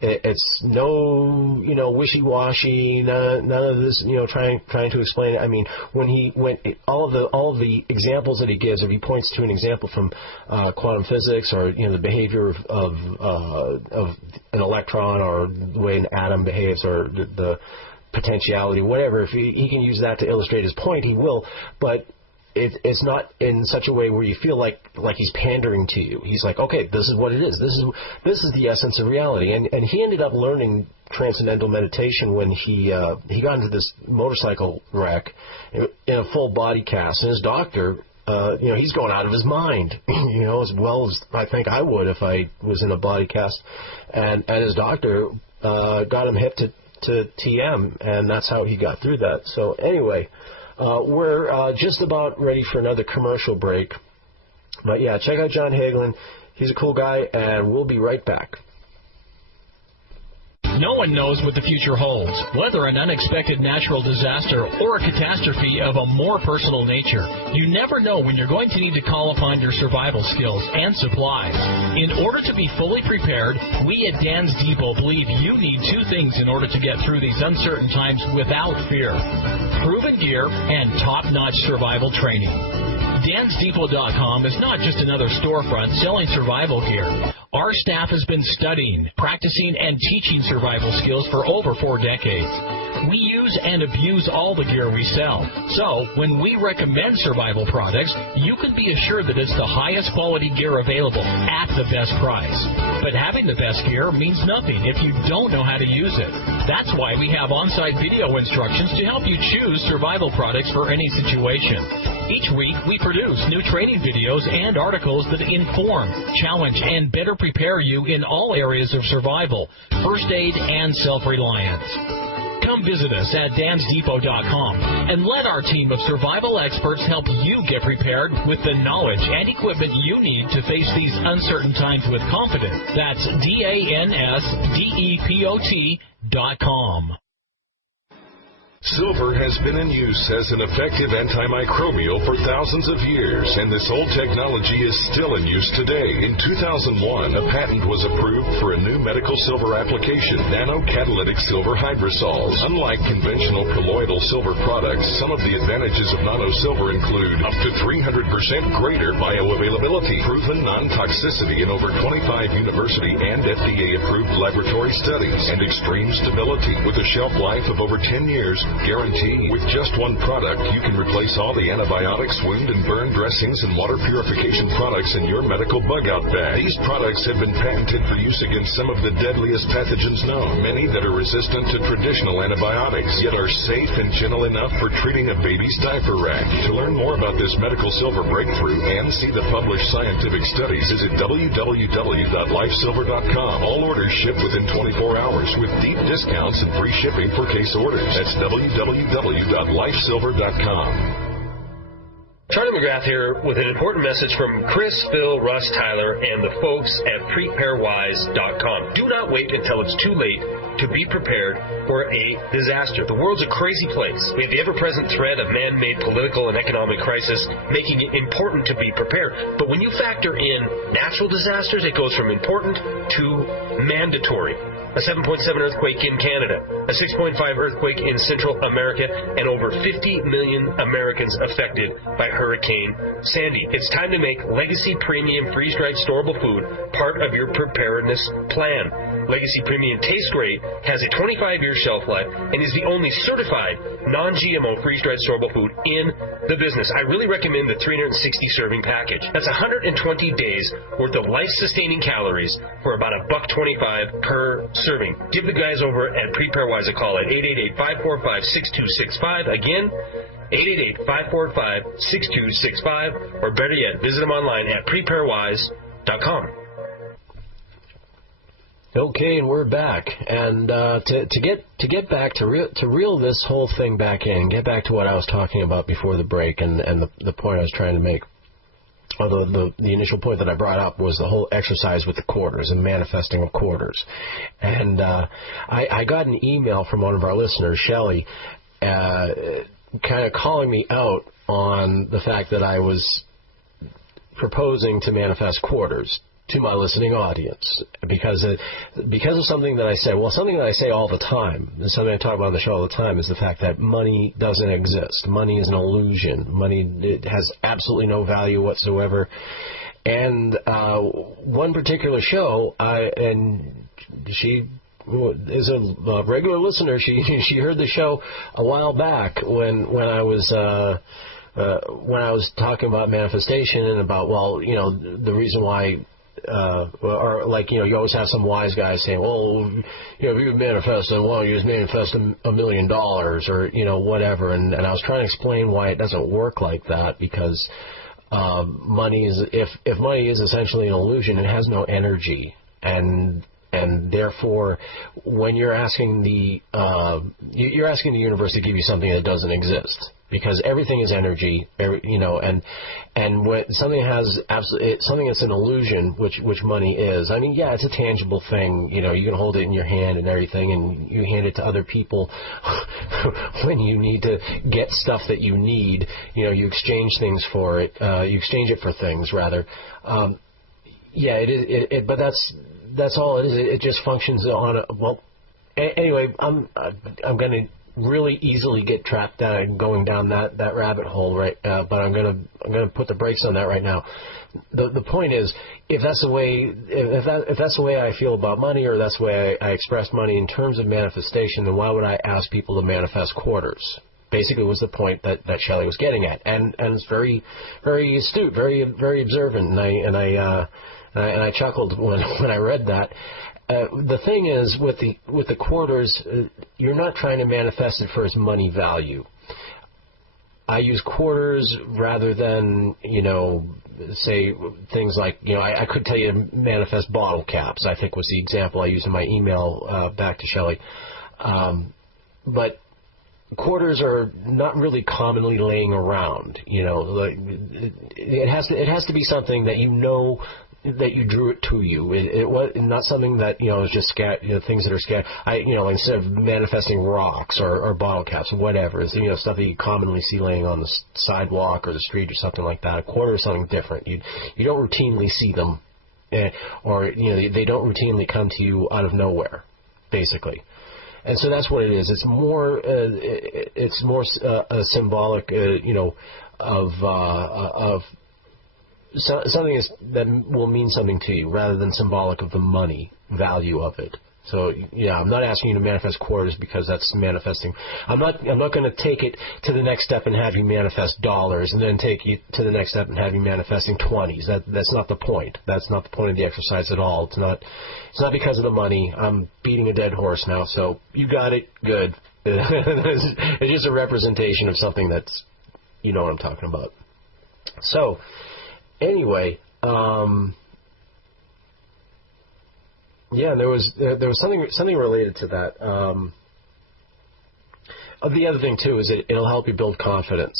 It's no, wishy-washy, none of this, trying to explain it. I mean, when all of the examples that he gives, if he points to an example from quantum physics or the behavior of an electron or the way an atom behaves or the potentiality, whatever, if he can use that to illustrate his point, he will. But it's not in such a way where you feel like he's pandering to you. He's like, okay, this is what it is. This is the essence of reality. And he ended up learning transcendental meditation when he got into this motorcycle wreck in a full body cast. And his doctor, he's going out of his mind, as well as I think I would if I was in a body cast. And his doctor got him hip to TM, and that's how he got through that. So anyway. We're just about ready for another commercial break. But yeah, check out John Hagelin. He's a cool guy, and we'll be right back. No one knows what the future holds, whether an unexpected natural disaster or a catastrophe of a more personal nature. You never know when you're going to need to call upon your survival skills and supplies. In order to be fully prepared, we at Dan's Depot believe you need two things in order to get through these uncertain times without fear: proven gear and top-notch survival training. DansDepot.com is not just another storefront selling survival gear. Our staff has been studying, practicing, and teaching survival skills for over 4 decades. We use and abuse all the gear we sell. So, when we recommend survival products, you can be assured that it's the highest quality gear available at the best price. But having the best gear means nothing if you don't know how to use it. That's why we have on-site video instructions to help you choose survival products for any situation. Each week, we produce new training videos and articles that inform, challenge, and better prepare you in all areas of survival, first aid, and self-reliance. Come visit us at dansdepot.com and let our team of survival experts help you get prepared with the knowledge and equipment you need to face these uncertain times with confidence. That's DANSDEPOT.com. Silver has been in use as an effective antimicrobial for thousands of years, and this old technology is still in use today. In 2001, a patent was approved for a new medical silver application, nanocatalytic silver hydrosols. Unlike conventional colloidal silver products, some of the advantages of nano-silver include up to 300% greater bioavailability, proven non-toxicity in over 25 university and FDA-approved laboratory studies, and extreme stability with a shelf life of over 10 years. Guarantee. With just one product, you can replace all the antibiotics, wound and burn dressings, and water purification products in your medical bug-out bag. These products have been patented for use against some of the deadliest pathogens known, many that are resistant to traditional antibiotics, yet are safe and gentle enough for treating a baby's diaper rash. To learn more about this medical silver breakthrough and see the published scientific studies, visit www.lifesilver.com. All orders ship within 24 hours with deep discounts and free shipping for case orders. That's www.lifesilver.com. Charlie McGrath here with an important message from Chris, Phil, Russ, Tyler, and the folks at preparewise.com. Do not wait until it's too late to be prepared for a disaster. The world's a crazy place. We have the ever-present threat of man-made political and economic crisis, making it important to be prepared. But when you factor in natural disasters, it goes from important to mandatory. A 7.7 earthquake in Canada, a 6.5 earthquake in Central America, and over 50 million Americans affected by Hurricane Sandy. It's time to make Legacy Premium freeze-dried storable food part of your preparedness plan. Legacy Premium tastes great, has a 25-year shelf life, and is the only certified non-GMO freeze-dried storable food in the business. I really recommend the 360-serving package. That's 120 days worth of life-sustaining calories for about $1.25 per serving. Give the guys over at PrepareWise a call at 888-545-6265. Again, 888-545-6265, or better yet, visit them online at preparewise.com. Okay, and we're back. And to get back to reel this whole thing back in, get back to what I was talking about before the break, and the point I was trying to make. Although the initial point that I brought up was the whole exercise with the quarters and manifesting of quarters. And I got an email from one of our listeners, Shelley, kind of calling me out on the fact that I was proposing to manifest quarters to my listening audience because of something that I say. Well, something that I say all the time, and something I talk about on the show all the time, is the fact that money doesn't exist. Money is an illusion. Money, it has absolutely no value whatsoever. And one particular show, and she is a regular listener. She heard the show a while back when I was talking about manifestation and about, well, you know, the reason why. Or like, you know, you always have some wise guy saying, well, you know, if you manifest, then why don't you just manifest $1 million or, you know, whatever. And I was trying to explain why it doesn't work like that, because money is, if money is essentially an illusion, it has no energy. And therefore, when you're asking the universe to give you something that doesn't exist, because everything is energy, and when something has something that's an illusion, which money is. I mean, yeah, it's a tangible thing. You can hold it in your hand and everything, and you hand it to other people when you need to get stuff that you need. You exchange things for it. You exchange it for things, rather. Yeah, it is. But that's all it is. It just functions on anyway, I'm going to really easily get trapped down going down that rabbit hole, right? But I'm gonna put the brakes on that right now. The point is, if that's the way I feel about money, or that's the way I express money in terms of manifestation, then why would I ask people to manifest quarters? Basically, was the point that Shelley was getting at, and it's very, very astute, very, very observant, and I chuckled when I read that. The thing is, with the quarters, you're not trying to manifest it for its money value. I use quarters rather than, say things like, I could tell you to manifest bottle caps, I think was the example I used in my email back to Shelley. But quarters are not really commonly laying around. It has to be something that that you drew it to you. It was not something that is just things that are scattered. Instead of manifesting rocks or bottle caps or whatever, it's stuff that you commonly see laying on the sidewalk or the street or something like that. A quarter is something different. You don't routinely see them, or they don't routinely come to you out of nowhere, basically. And so that's what it is. It's more symbolic, of something that will mean something to you, rather than symbolic of the money value of it. So yeah, I'm not asking you to manifest quarters because that's manifesting. I'm not going to take it to the next step and have you manifest dollars, and then take you to the next step and have you manifesting 20s. That's not the point. That's not the point of the exercise at all. It's not because of the money. I'm beating a dead horse now. So you got it. Good. It's just a representation of something that's, you know what I'm talking about. So. Anyway, yeah, there was something related to that. The other thing too is it'll help you build confidence.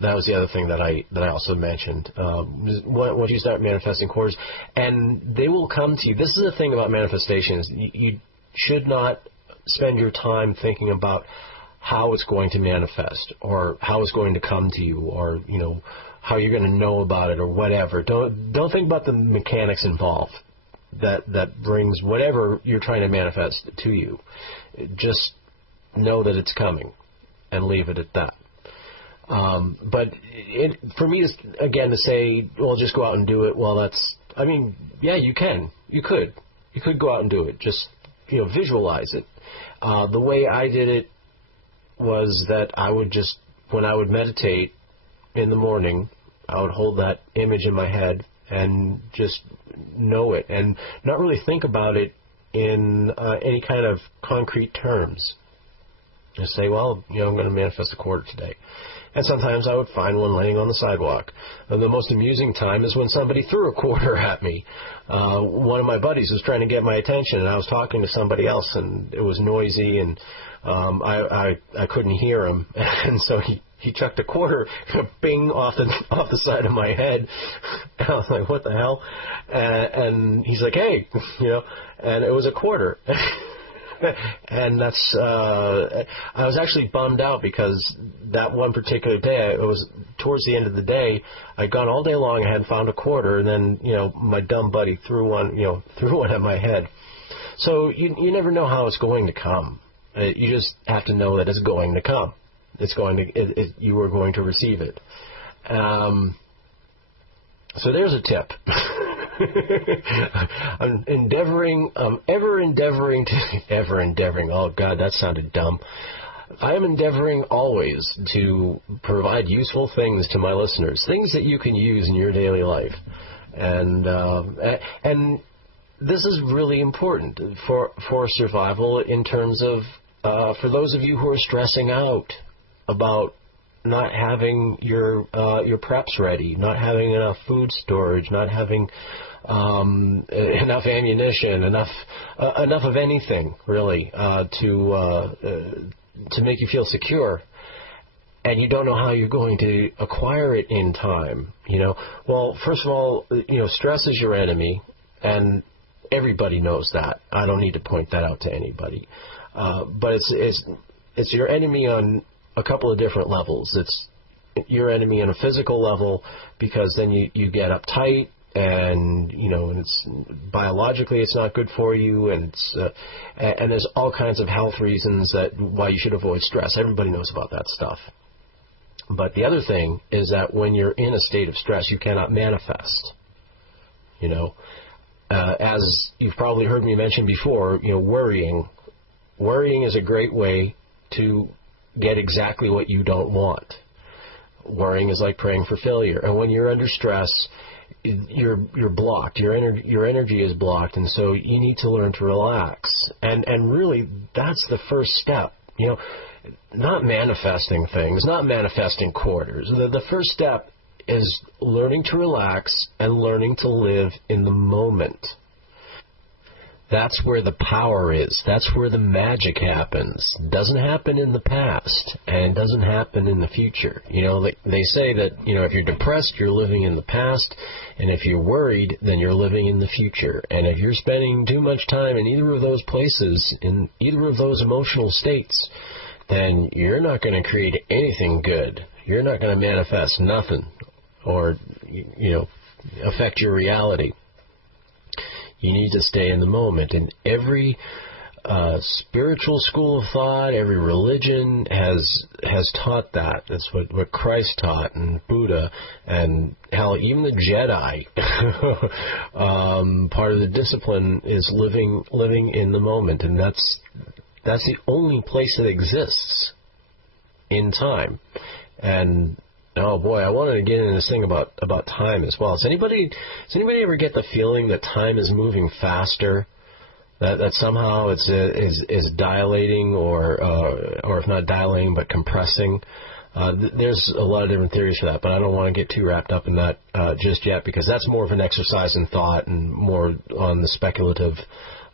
That was the other thing that I also mentioned. Once you start manifesting quarters, and they will come to you. This is the thing about manifestations. You should not spend your time thinking about how it's going to manifest, or how it's going to come to you, or how you're going to know about it, or whatever. Don't think about the mechanics involved that brings whatever you're trying to manifest to you. Just know that it's coming, and leave it at that. But for me, again, to say, well, just go out and do it. Well, yeah, you can. You could go out and do it. Just visualize it. The way I did it was that when I would meditate in the morning, I would hold that image in my head and just know it, and not really think about it in any kind of concrete terms. Just say, well, I'm going to manifest a quarter today. And sometimes I would find one laying on the sidewalk. And the most amusing time is when somebody threw a quarter at me. One of my buddies was trying to get my attention, and I was talking to somebody else, and it was noisy, and I couldn't hear him. And so he chucked a quarter, bing, off the side of my head. And I was like, what the hell? And he's like, hey, and it was a quarter. And I was actually bummed out, because that one particular day, it was towards the end of the day, I'd gone all day long, I hadn't found a quarter, and then, my dumb buddy threw one at my head. So you never know how it's going to come. You just have to know that it's going to come. You are going to receive it. So there's a tip. I'm ever endeavoring. Oh God, that sounded dumb. I am endeavoring always to provide useful things to my listeners, things that you can use in your daily life, and this is really important for survival in terms of for those of you who are stressing out about not having your preps ready, not having enough food storage, not having enough ammunition, enough of anything really to make you feel secure. and you don't know how you're going to acquire it in time. Well, first of all, stress is your enemy, and everybody knows that. I don't need to point that out to anybody. But it's your enemy on a couple of different levels. It's your enemy on a physical level, because then you get uptight, and and it's biologically it's not good for you, and and there's all kinds of health reasons why you should avoid stress. Everybody knows about that stuff. But the other thing is that when you're in a state of stress, you cannot manifest. As you've probably heard me mention before, worrying is a great way to get exactly what you don't want. Worrying is like praying for failure. And when you're under stress, you're blocked. Your energy is blocked, and so you need to learn to relax. And really, that's the first step. Not manifesting things, not manifesting quarters. The first step is learning to relax and learning to live in the moment. That's where the power is. That's where the magic happens. It doesn't happen in the past, and it doesn't happen in the future. They say that, if you're depressed, you're living in the past, and if you're worried, then you're living in the future. And if you're spending too much time in either of those places, in either of those emotional states, then you're not going to create anything good. You're not going to manifest nothing or, affect your reality. You need to stay in the moment. And every spiritual school of thought, every religion has taught that. That's what Christ taught, and Buddha, and hell, even the Jedi. Part of the discipline is living in the moment, and that's the only place that exists in time. And oh boy, I wanted to get into this thing about time as well. Does anybody ever get the feeling that time is moving faster? That somehow is dilating, or if not dilating, but compressing? There's a lot of different theories for that, but I don't want to get too wrapped up in that just yet, because that's more of an exercise in thought and more on the speculative.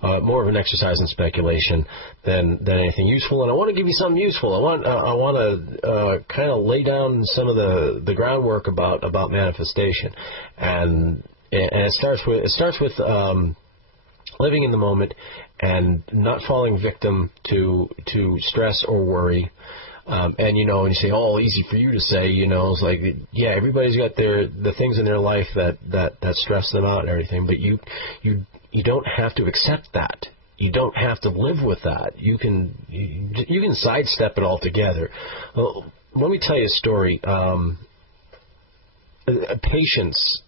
More of an exercise in speculation than anything useful. And I want to give you something useful. I want to kind of lay down some of the groundwork about manifestation, and it starts with living in the moment and not falling victim to stress or worry. And you say, oh, easy for you to say, it's like, yeah, everybody's got the things in their life that stress them out and everything, but you don't have to accept that. You don't have to live with that. You can sidestep it altogether. Well, let me tell you a story. Patience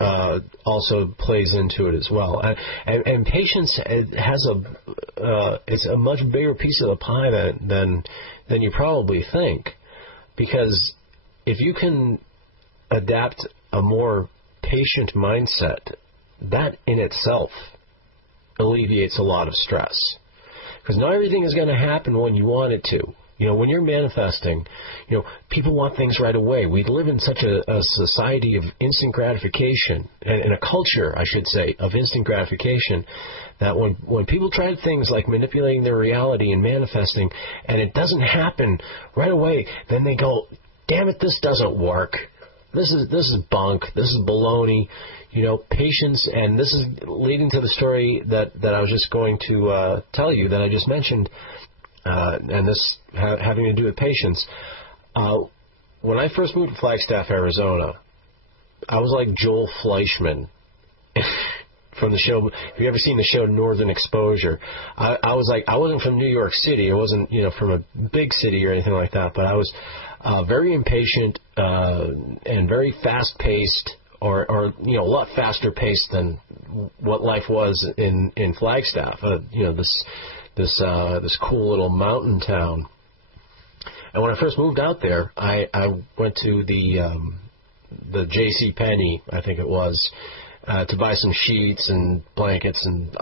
also plays into it as well, and patience has it's a much bigger piece of the pie than you probably think, because if you can adapt a more patient mindset, that in itself alleviates a lot of stress. Because not everything is going to happen when you want it to. When you're manifesting, people want things right away. We live in such a society of instant gratification, and a culture, I should say, of instant gratification, that when people try things like manipulating their reality and manifesting, and it doesn't happen right away, then they go, damn it, this doesn't work. This is bunk. This is baloney. Patience, and this is leading to the story that I was just going to tell you, that I just mentioned, and this having to do with patience. When I first moved to Flagstaff, Arizona, I was like Joel Fleischman from the show. Have you ever seen the show Northern Exposure? I was like, I wasn't from New York City. I wasn't, from a big city or anything like that, but I was very impatient and very fast-paced, or a lot faster paced than what life was in Flagstaff. This cool little mountain town. And when I first moved out there, I went to the J.C. Penney, I think it was, to buy some sheets and blankets and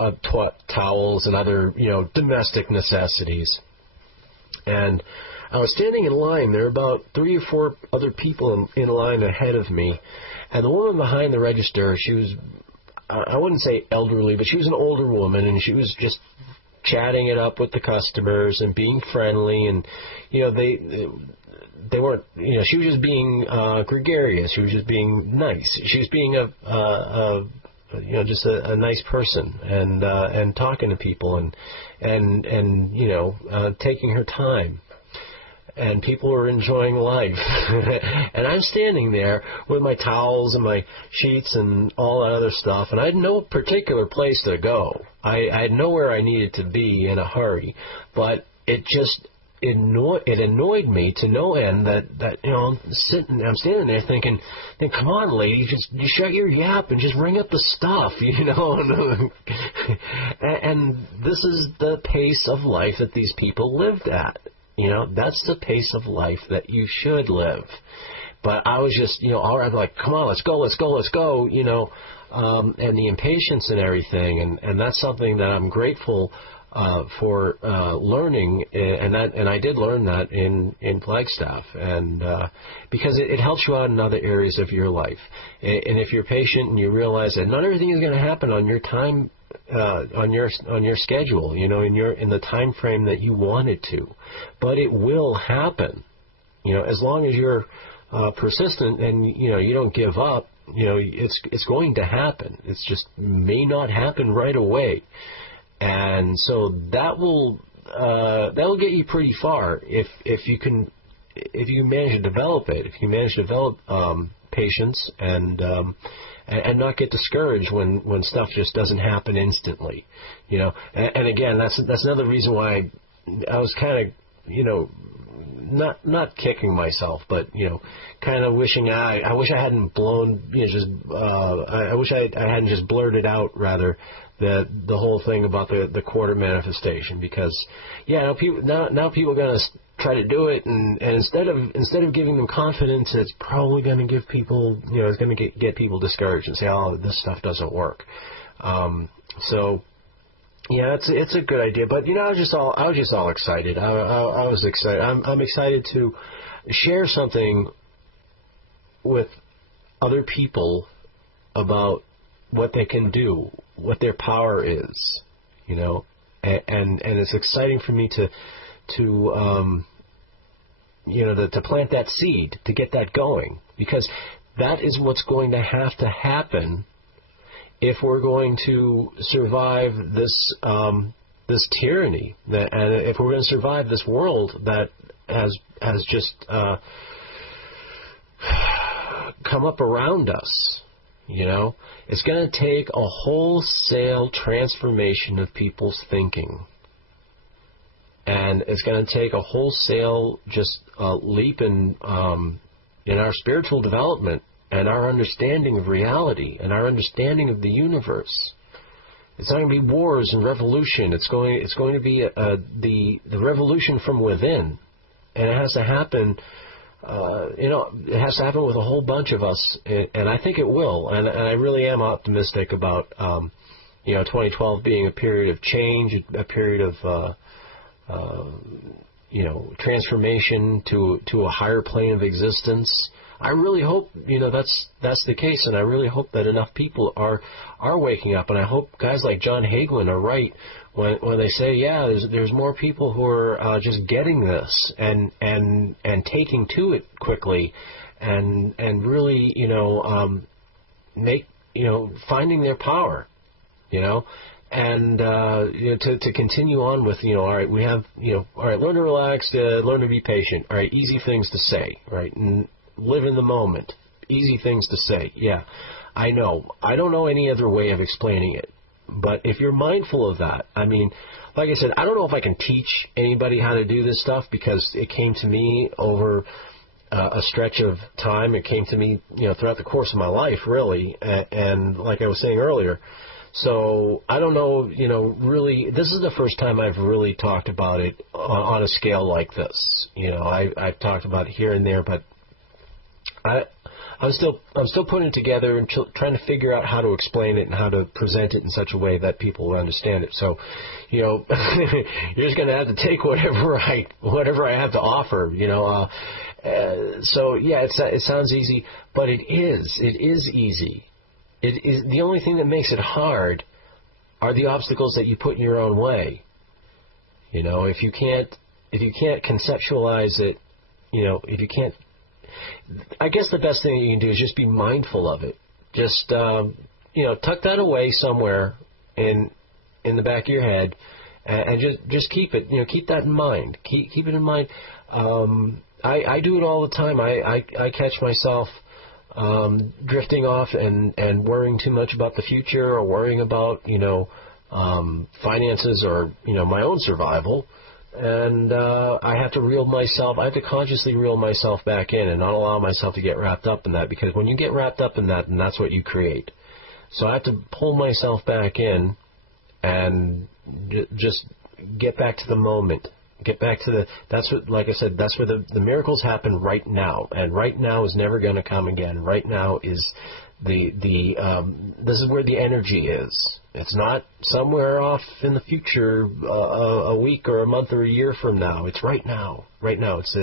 towels and other domestic necessities. And I was standing in line. There were about 3 or 4 other people in line ahead of me. And the woman behind the register, she was, I wouldn't say elderly, but she was an older woman, and she was just chatting it up with the customers and being friendly. And, they weren't, she was just being gregarious. She was just being nice. She was being just a nice person, and talking to people, and taking her time. And people were enjoying life. And I'm standing there with my towels and my sheets and all that other stuff, and I had no particular place to go. I had nowhere I needed to be in a hurry, but it annoyed me to no end that I'm standing there thinking, come on, lady, you shut your yap and just ring up the stuff, And this is the pace of life that these people lived at. That's the pace of life that you should live. But I was just, all right, I'm like, come on, let's go, and the impatience and everything, and that's something that I'm grateful for learning, and I did learn that in Flagstaff, and because it helps you out in other areas of your life. And if you're patient and you realize that not everything is going to happen on your time, on your schedule, in the time frame that you want it to, but it will happen. As long as you're persistent and you don't give up, it's going to happen. It's just may not happen right away. And so that'll get you pretty far if you manage to develop it. If you manage to develop patience and not get discouraged when stuff just doesn't happen instantly, And again, that's another reason why I was kind of not kicking myself, but kind of wishing I wish I hadn't blown I wish I hadn't just blurted out rather the whole thing about the quarter manifestation, because now people are going to try to do it, and instead of giving them confidence, it's probably going to give people it's going to get people discouraged and say, oh, this stuff doesn't work. So yeah, it's a good idea, but I was just all excited. I was excited. I'm excited to share something with other people about what they can do, what their power is, and it's exciting for me to plant that seed, to get that going, because that is what's going to have to happen if we're going to survive this tyranny, and if we're going to survive this world that has just come up around us. It's going to take a wholesale transformation of people's thinking, and it's going to take a wholesale leap in our spiritual development and our understanding of reality and our understanding of the universe. It's not going to be wars and revolution. It's going to be the revolution from within, and it has to happen. It has to happen with a whole bunch of us, and I think it will. And I really am optimistic about 2012 being a period of change, a period of transformation to a higher plane of existence. I really hope that's the case, and I really hope that enough people are waking up, and I hope guys like John Hagelin are right when they say, there's more people who are just getting this and taking to it quickly, and really finding their power, and to continue on with all right, we have all right, learn to relax, learn to be patient, all right, easy things to say, right, and live in the moment, easy things to say. Yeah, I know. I don't know any other way of explaining it. But if you're mindful of that, I mean, like I said, I don't know if I can teach anybody how to do this stuff, because it came to me over a stretch of time. It came to me, throughout the course of my life, really. And like I was saying earlier, so I don't know, really, this is the first time I've really talked about it on a scale like this. I've talked about it here and there, but I'm still putting it together and trying to figure out how to explain it and how to present it in such a way that people will understand it. So, you're just going to have to take whatever I have to offer. So yeah, it sounds easy, but it is easy. It is the only thing that makes it hard are the obstacles that you put in your own way. If you can't conceptualize it if you can't, I guess the best thing you can do is just be mindful of it. Just, tuck that away somewhere in the back of your head, and just keep it, keep that in mind. Keep it in mind. I do it all the time. I catch myself drifting off and worrying too much about the future, or worrying about, finances, or, my own survival. And I have to consciously reel myself back in and not allow myself to get wrapped up in that, because when you get wrapped up in that, then that's what you create. So I have to pull myself back in and just get back to the moment. Get back to like I said, that's where the miracles happen right now. And right now is never going to come again. Right now is this is where the energy is. It's not somewhere off in the future, a week or a month or a year from now. It's right now. Right now. It's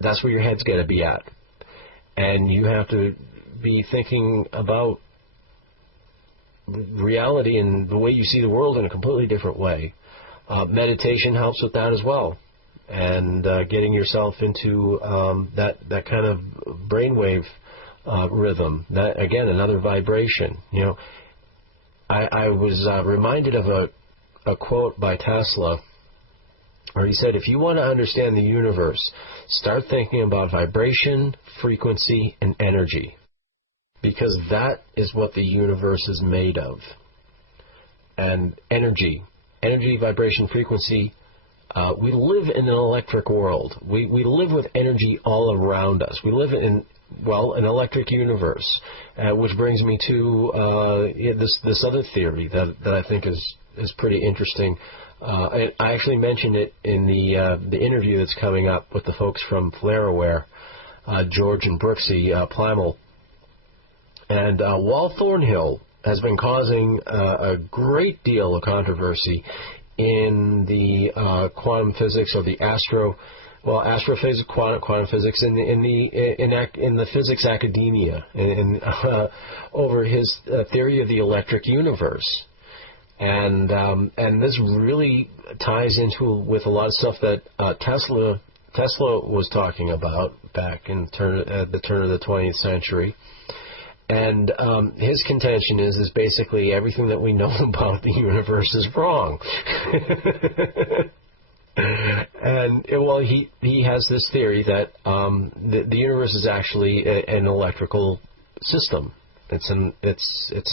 that's where your head's got to be at. And you have to be thinking about reality and the way you see the world in a completely different way. Meditation helps with that as well. And getting yourself into that kind of brainwave rhythm. That, again, another vibration. I was reminded of a quote by Tesla, where he said, if you want to understand the universe, start thinking about vibration, frequency, and energy. Because that is what the universe is made of. And energy, vibration, frequency, we live in an electric world. We live with energy all around us. We live in, an electric universe, which brings me to this other theory that I think is pretty interesting. I actually mentioned it in the interview that's coming up with the folks from Flareaware, George and Brooksie Plymale. And Walt Thornhill has been causing a great deal of controversy in the quantum physics, or the astrophysics, quantum physics, in the physics academia, over his theory of the electric universe. And this really ties into with a lot of stuff that Tesla was talking about back at the turn of the 20th century. And his contention is basically everything that we know about the universe is wrong. And he has this theory that the universe is actually an electrical system. It's an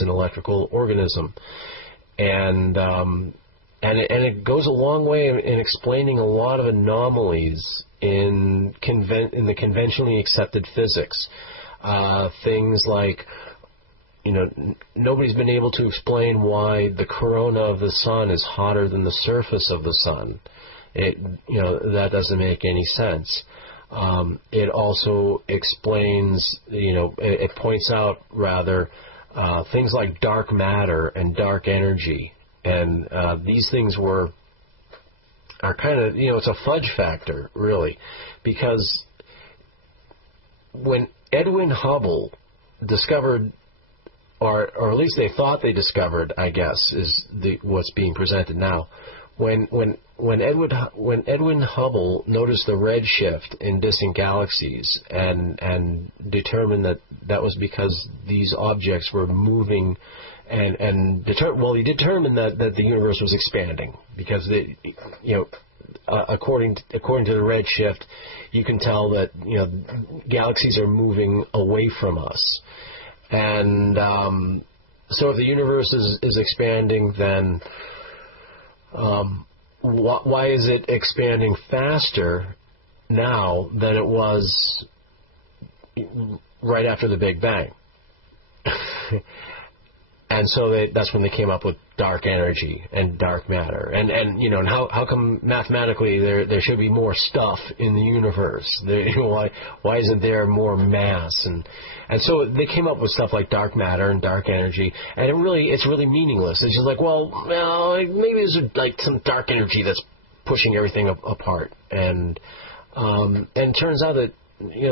electrical organism, and it goes a long way in explaining a lot of anomalies in the conventionally accepted physics. Things like, nobody's been able to explain why the corona of the sun is hotter than the surface of the sun. That doesn't make any sense. It also explains, it points out rather things like dark matter and dark energy, and these things are kind of, it's a fudge factor really, because when Edwin Hubble discovered, or at least they thought they discovered, I guess, is what's being presented now. When Edwin Hubble noticed the redshift in distant galaxies and determined that was because these objects were moving, he determined that the universe was expanding, because according to the redshift, you can tell that galaxies are moving away from us, and so if the universe is expanding, then why is it expanding faster now than it was right after the Big Bang? And so that's when they came up with dark energy and dark matter, and how come mathematically there should be more stuff in the universe? Why isn't there more mass? And so they came up with stuff like dark matter and dark energy, and it's really meaningless. It's just like, maybe there's like some dark energy that's pushing everything apart, and it turns out that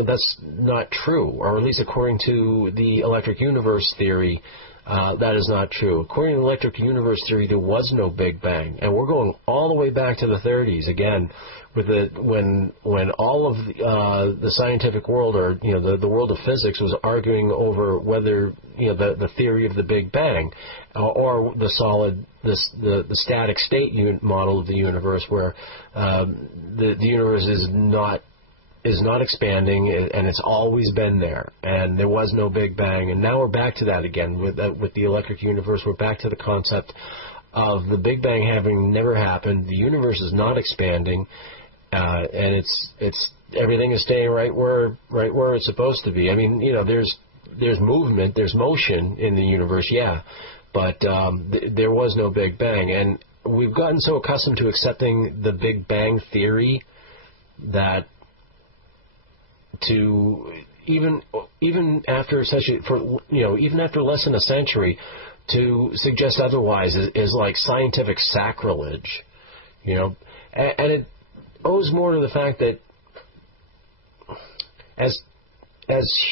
that's not true, or at least according to the electric universe theory. That is not true. According to the electric universe theory, there was no Big Bang, and we're going all the way back to the 30s again, with when all of the scientific world, or the world of physics, was arguing over whether the theory of the Big Bang or the static state model of the universe, where the universe is not expanding, and it's always been there, and there was no Big Bang. And now we're back to that again with the electric universe. We're back to the concept of the Big Bang having never happened. The universe is not expanding, and it's everything is staying right where it's supposed to be. I mean, there's movement, there's motion in the universe, yeah, but there was no Big Bang. And we've gotten so accustomed to accepting the Big Bang theory that even after even after less than a century, to suggest otherwise is like scientific sacrilege, and it owes more to the fact that as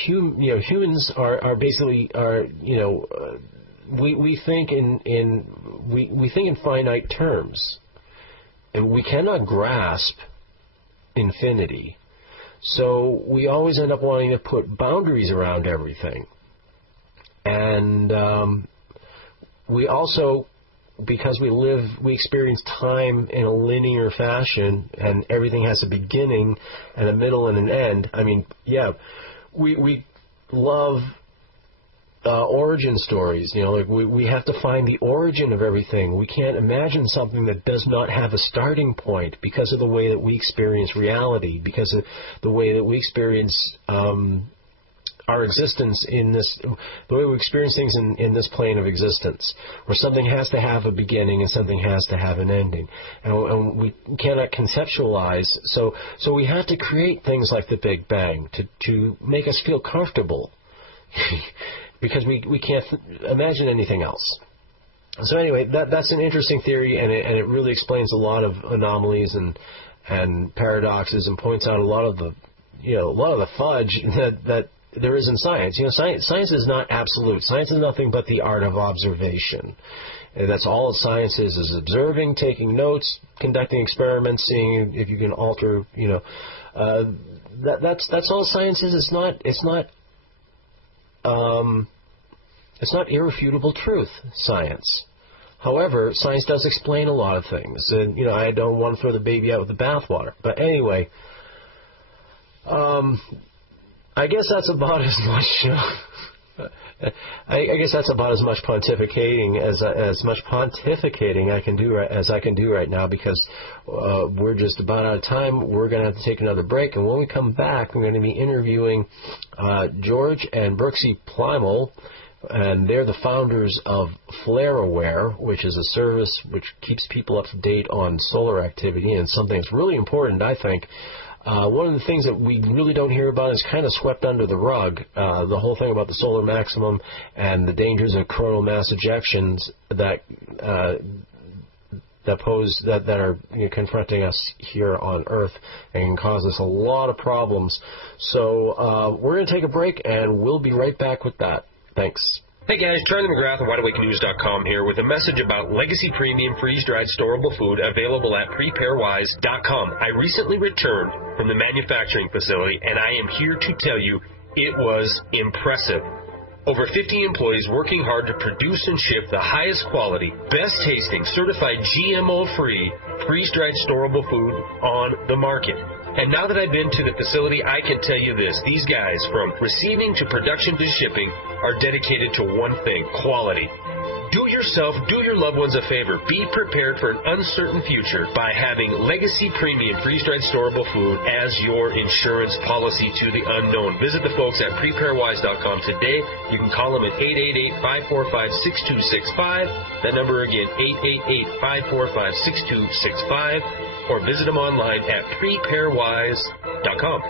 humans are basically we think in finite terms, and we cannot grasp infinity. So we always end up wanting to put boundaries around everything. And we also, because we experience time in a linear fashion, and everything has a beginning and a middle and an end. I mean, yeah, we love origin stories. We have to find the origin of everything. We can't imagine something that does not have a starting point, because of the way that we experience reality, because of the way that we experience our existence the way we experience things in this plane of existence, where something has to have a beginning and something has to have an ending, and we cannot conceptualize. So we have to create things like the Big Bang to make us feel comfortable. Because we can't imagine anything else. So anyway, that's an interesting theory, and it really explains a lot of anomalies and paradoxes, and points out a lot of the fudge that there is in science. Science is not absolute. Science is nothing but the art of observation. And that's all science is observing, taking notes, conducting experiments, seeing if you can alter. That's all science is. It's not irrefutable truth, science. However, science does explain a lot of things. And, I don't want to throw the baby out with the bathwater. But anyway, I guess that's about as much... I guess that's about as much pontificating as much pontificating I can do right now, because we're just about out of time. We're going to have to take another break, and when we come back, we're going to be interviewing George and Brooksie Plymale, and they're the founders of FlareAware, which is a service which keeps people up to date on solar activity, and something that's really important, I think. One of the things that we really don't hear about is kind of swept under the rug, the whole thing about the solar maximum and the dangers of coronal mass ejections that are confronting us here on Earth, and can cause us a lot of problems. So we're going to take a break, and we'll be right back with that. Thanks. Hey guys, Charlie McGrath of WideAwakeNews.com here with a message about Legacy Premium Freeze-Dried Storable Food available at PrepareWise.com. I recently returned from the manufacturing facility, and I am here to tell you it was impressive. Over 50 employees working hard to produce and ship the highest quality, best tasting, certified GMO-free, freeze-dried storable food on the market. And now that I've been to the facility, I can tell you this. These guys, from receiving to production to shipping, are dedicated to one thing: quality. Do yourself, do your loved ones a favor. Be prepared for an uncertain future by having Legacy Premium Freeze-Dried Storable Food as your insurance policy to the unknown. Visit the folks at PrepareWise.com today. You can call them at 888-545-6265. That number again, 888-545-6265. Or visit them online at PrepareWise.com.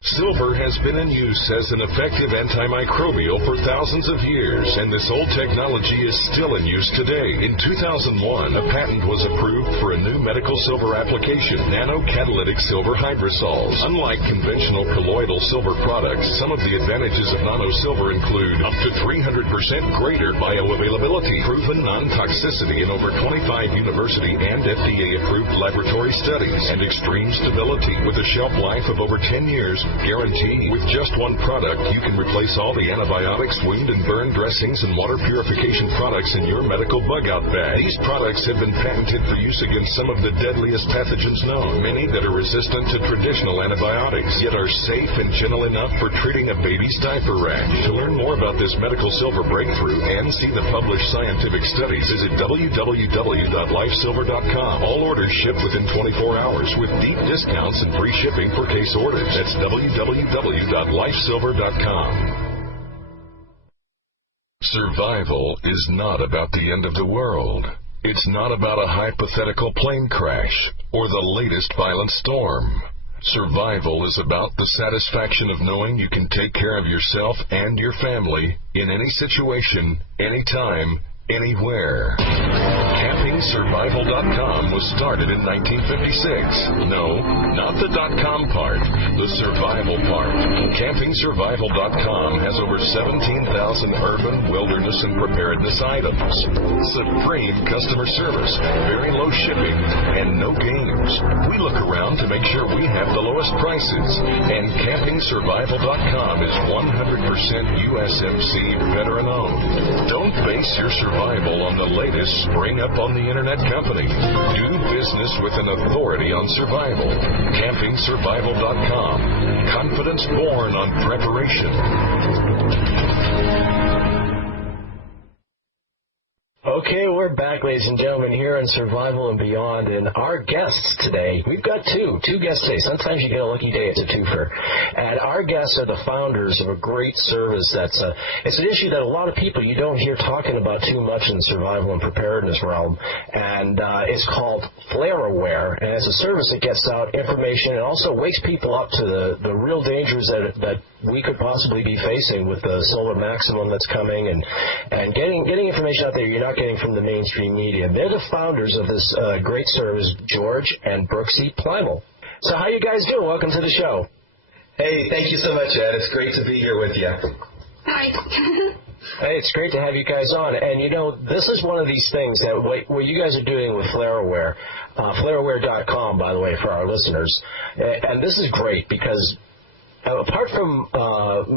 Silver has been in use as an effective antimicrobial for thousands of years, and this old technology is still in use today. In 2001, a patent was approved for a new medical silver application, nano-catalytic silver hydrosols. Unlike conventional colloidal silver products, some of the advantages of nano-silver include up to 300% greater bioavailability, proven non-toxicity in over 25 university and FDA-approved laboratory studies, and extreme stability with a shelf life of over 10 years guaranteed. With just one product, you can replace all the antibiotics, wound and burn dressings, and water purification products in your medical bug-out bag. These products have been patented for use against some of the deadliest pathogens known, many that are resistant to traditional antibiotics, yet are safe and gentle enough for treating a baby's diaper rash. To learn more about this medical silver breakthrough and see the published scientific studies, visit www.lifesilver.com. All orders ship within 24 hours with deep discounts and free shipping for case orders. That's www.lifesilver.com. Survival is not about the end of the world. It's not about a hypothetical plane crash or the latest violent storm. Survival is about the satisfaction of knowing you can take care of yourself and your family in any situation, anytime, anywhere. CampingSurvival.com was started in 1956. No, not the .com part, the survival part. CampingSurvival.com has over 17,000 urban, wilderness, and preparedness items. Supreme customer service, very low shipping, and no games. We look around to make sure we have the lowest prices, and CampingSurvival.com is 100% USMC veteran-owned. Don't base your survival on the latest spring-up on the internet company. Do business with an authority on survival. CampingSurvival.com. Confidence born on preparation. Okay, we're back, ladies and gentlemen, here on Survival and Beyond, and our guests today, we've got two guests today. Sometimes you get a lucky day, it's a twofer. And our guests are the founders of a great service it's an issue that a lot of people you don't hear talking about too much in the survival and preparedness realm, and it's called FlareAware, and it's a service that gets out information and also wakes people up to the real dangers that we could possibly be facing with the solar maximum that's coming, and getting information out there you're not getting from the mainstream media. They're the founders of this great service, George and Brooksie Plymale. So how you guys doing? Welcome to the show. Hey, thank you so much, Ed. It's great to be here with you. Hi. Hey, it's great to have you guys on. And, this is one of these things that what you guys are doing with FlareAware, FlareAware.com, by the way, for our listeners. And this is great because apart from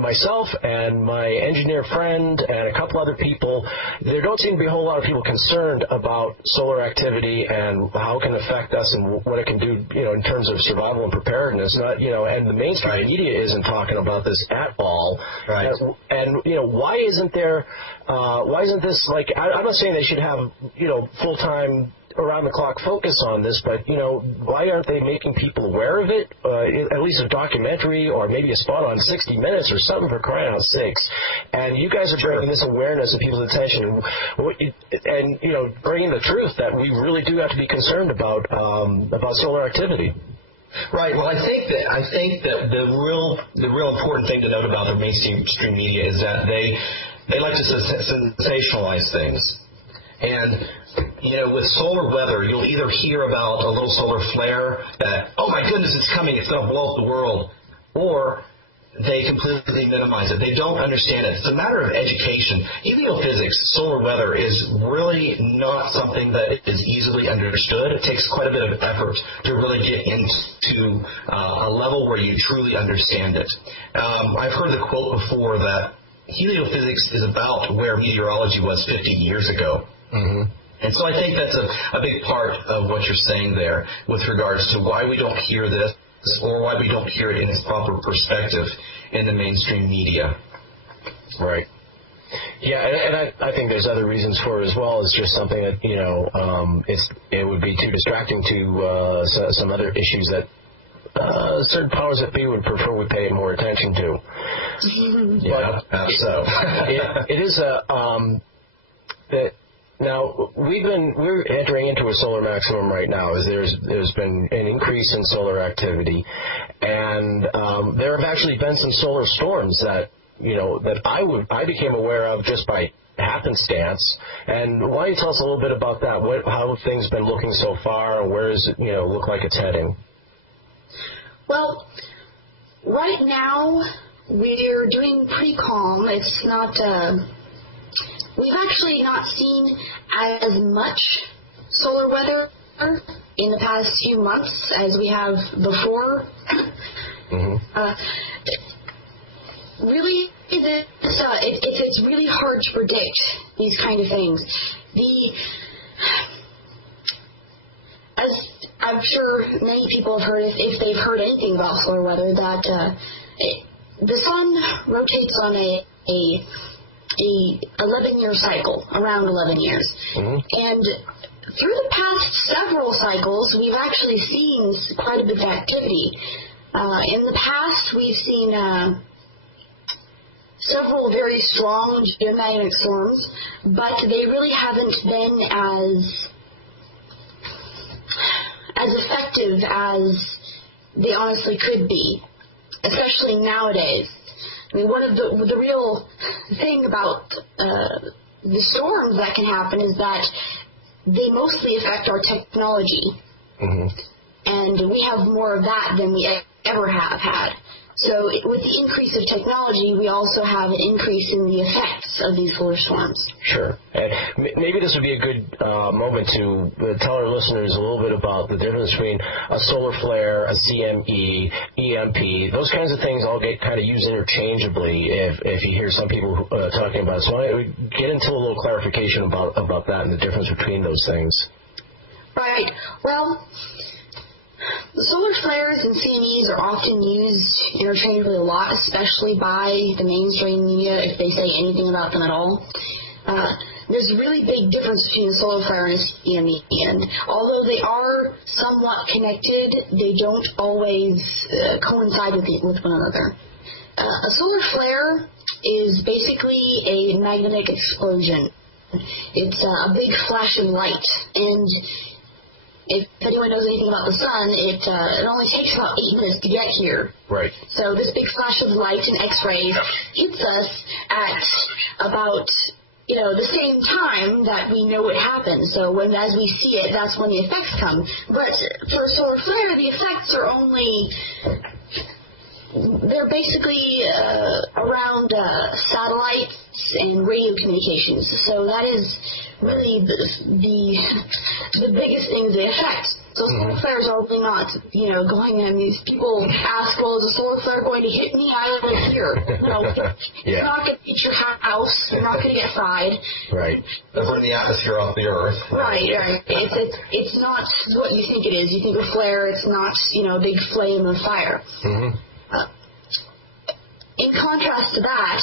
myself and my engineer friend and a couple other people, there don't seem to be a whole lot of people concerned about solar activity and how it can affect us and what it can do, in terms of survival and preparedness. And the mainstream media isn't talking about this at all. Right. And why isn't there? Why isn't this like? I'm not saying they should have full-time around-the-clock focus on this, but, why aren't they making people aware of it? At least a documentary or maybe a spot on 60 Minutes or something, for crying out sakes. And you guys are bringing this awareness to people's attention and bringing the truth that we really do have to be concerned about solar activity. Right. Well, I think that the real important thing to note about the mainstream media is that they like to sensationalize things. And, with solar weather, you'll either hear about a little solar flare that, oh my goodness, it's coming, it's going to blow up the world, or they completely minimize it. They don't understand it. It's a matter of education. Heliophysics, solar weather, is really not something that is easily understood. It takes quite a bit of effort to really get into a level where you truly understand it. I've heard the quote before that heliophysics is about where meteorology was 50 years ago. Mm-hmm. And so I think that's a big part of what you're saying there with regards to why we don't hear this or why we don't hear it in its proper perspective in the mainstream media. Right. Yeah, and I think there's other reasons for it as well. It's just something that, it would be too distracting to some other issues that certain powers that be would prefer we pay more attention to. Yeah, so it is now we're entering into a solar maximum right now. As there's been an increase in solar activity, and there have actually been some solar storms that I became aware of just by happenstance. And why don't you tell us a little bit about that? How have things been looking so far, and where does it look like it's heading? Well, right now we're doing pretty calm. It's not. We've actually not seen as much solar weather in the past few months as we have before. Really, it's really hard to predict these kind of things. As I'm sure many people have heard, if they've heard anything about solar weather, that the sun rotates on a 11-year cycle, around 11 years. And through the past several cycles, we've actually seen quite a bit of activity. In the past, we've seen several very strong geomagnetic storms, but they really haven't been as effective as they honestly could be, especially nowadays. I mean, one of the real thing about the storms that can happen is that they mostly affect our technology, and we have more of that than we ever have had. So with the increase of technology, we also have an increase in the effects of these solar storms. Sure. And maybe this would be a good moment to tell our listeners a little bit about the difference between a solar flare, a CME, EMP. Those kinds of things all get kind of used interchangeably if you hear some people talking about it. So why don't we get into a little clarification about that and the difference between those things? Right. Well, the solar flares and CMEs are often used interchangeably a lot, especially by the mainstream media if they say anything about them at all. There's a really big difference between a solar flare and a CME, and although they are somewhat connected, they don't always coincide with one another. A solar flare is basically a magnetic explosion. It's a big flash of light, and if anyone knows anything about the sun, it only takes about 8 minutes to get here. Right. So this big flash of light and X-rays hits us at about the same time that we know it happens. So as we see it, that's when the effects come. But for a solar flare, the effects are they're basically around satellites and radio communications. So that is really the biggest things they affect. So solar flares are really not, going in. These people ask, well, is a solar flare going to hit me? I live here. No, it's not going to hit your house. You're not going to get fried. Right. We're in the atmosphere off the Earth. Right. It's not what you think it is. You think a flare, it's not, a big flame of fire. In contrast to that,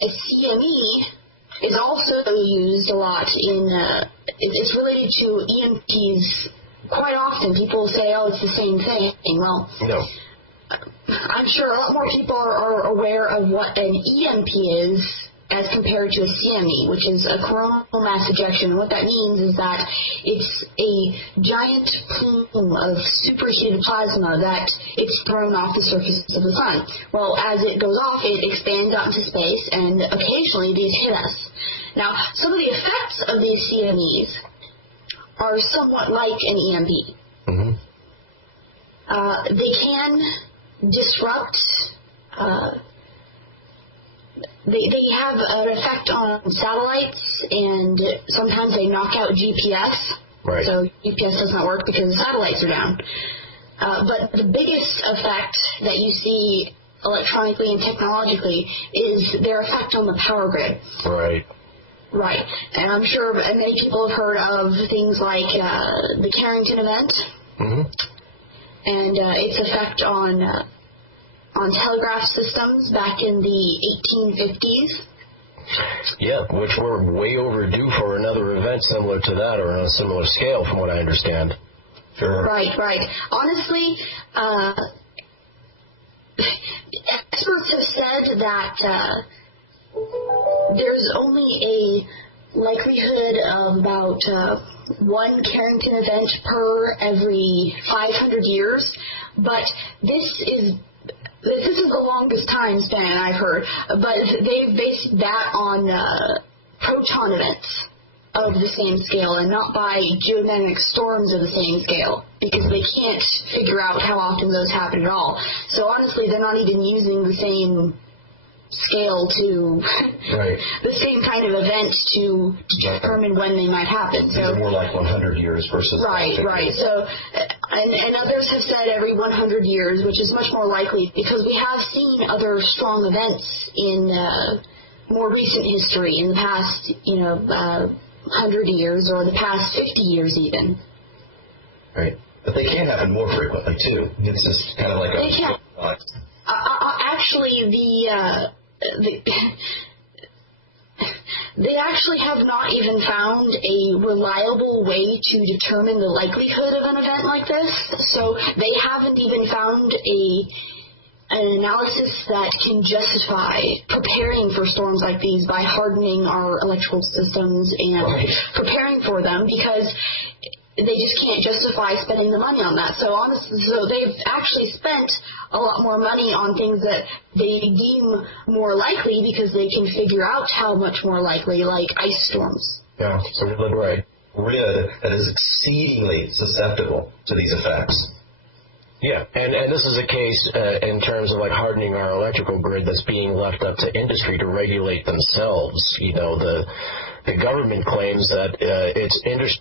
a CME is also used a lot it's related to EMPs. Quite often people say, oh, it's the same thing. Well, no. I'm sure a lot more people are aware of what an EMP is as compared to a CME, which is a coronal mass ejection. And what that means is that it's a giant plume of superheated plasma that it's thrown off the surface of the sun. Well, as it goes off, it expands out into space, and occasionally these hit us. Now, some of the effects of these CMEs are somewhat like an EMP. They can disrupt They have an effect on satellites, and sometimes they knock out GPS. Right. So GPS does not work because the satellites are down. But the biggest effect that you see electronically and technologically is their effect on the power grid. Right. Right. And I'm sure many people have heard of things like the Carrington event and its effect on telegraph systems back in the 1850s. Yeah, which we're way overdue for another event similar to that or on a similar scale from what I understand. Sure. Right. Honestly, experts have said that there's only a likelihood of about one Carrington event per every 500 years, but this is the longest time span I've heard, but they've based that on proton events of the same scale and not by geomagnetic storms of the same scale, because they can't figure out how often those happen at all. So honestly, they're not even using the same scale to the same kind of event to determine when they might happen. So more like 100 years versus right. So and others have said every 100 years, which is much more likely because we have seen other strong events in more recent history in the past 100 years or the past 50 years even. Right. But they can happen more frequently, too. It's just kind of like they can. Actually, they actually have not even found a reliable way to determine the likelihood of an event like this. So they haven't even found an analysis that can justify preparing for storms like these by hardening our electrical systems and preparing for them, because they just can't justify spending the money on that. So they've actually spent a lot more money on things that they deem more likely because they can figure out how much more likely, like ice storms. Yeah, so we're looking at a grid that is exceedingly susceptible to these effects. Yeah, and this is a case in terms of like hardening our electrical grid that's being left up to industry to regulate themselves. The government claims that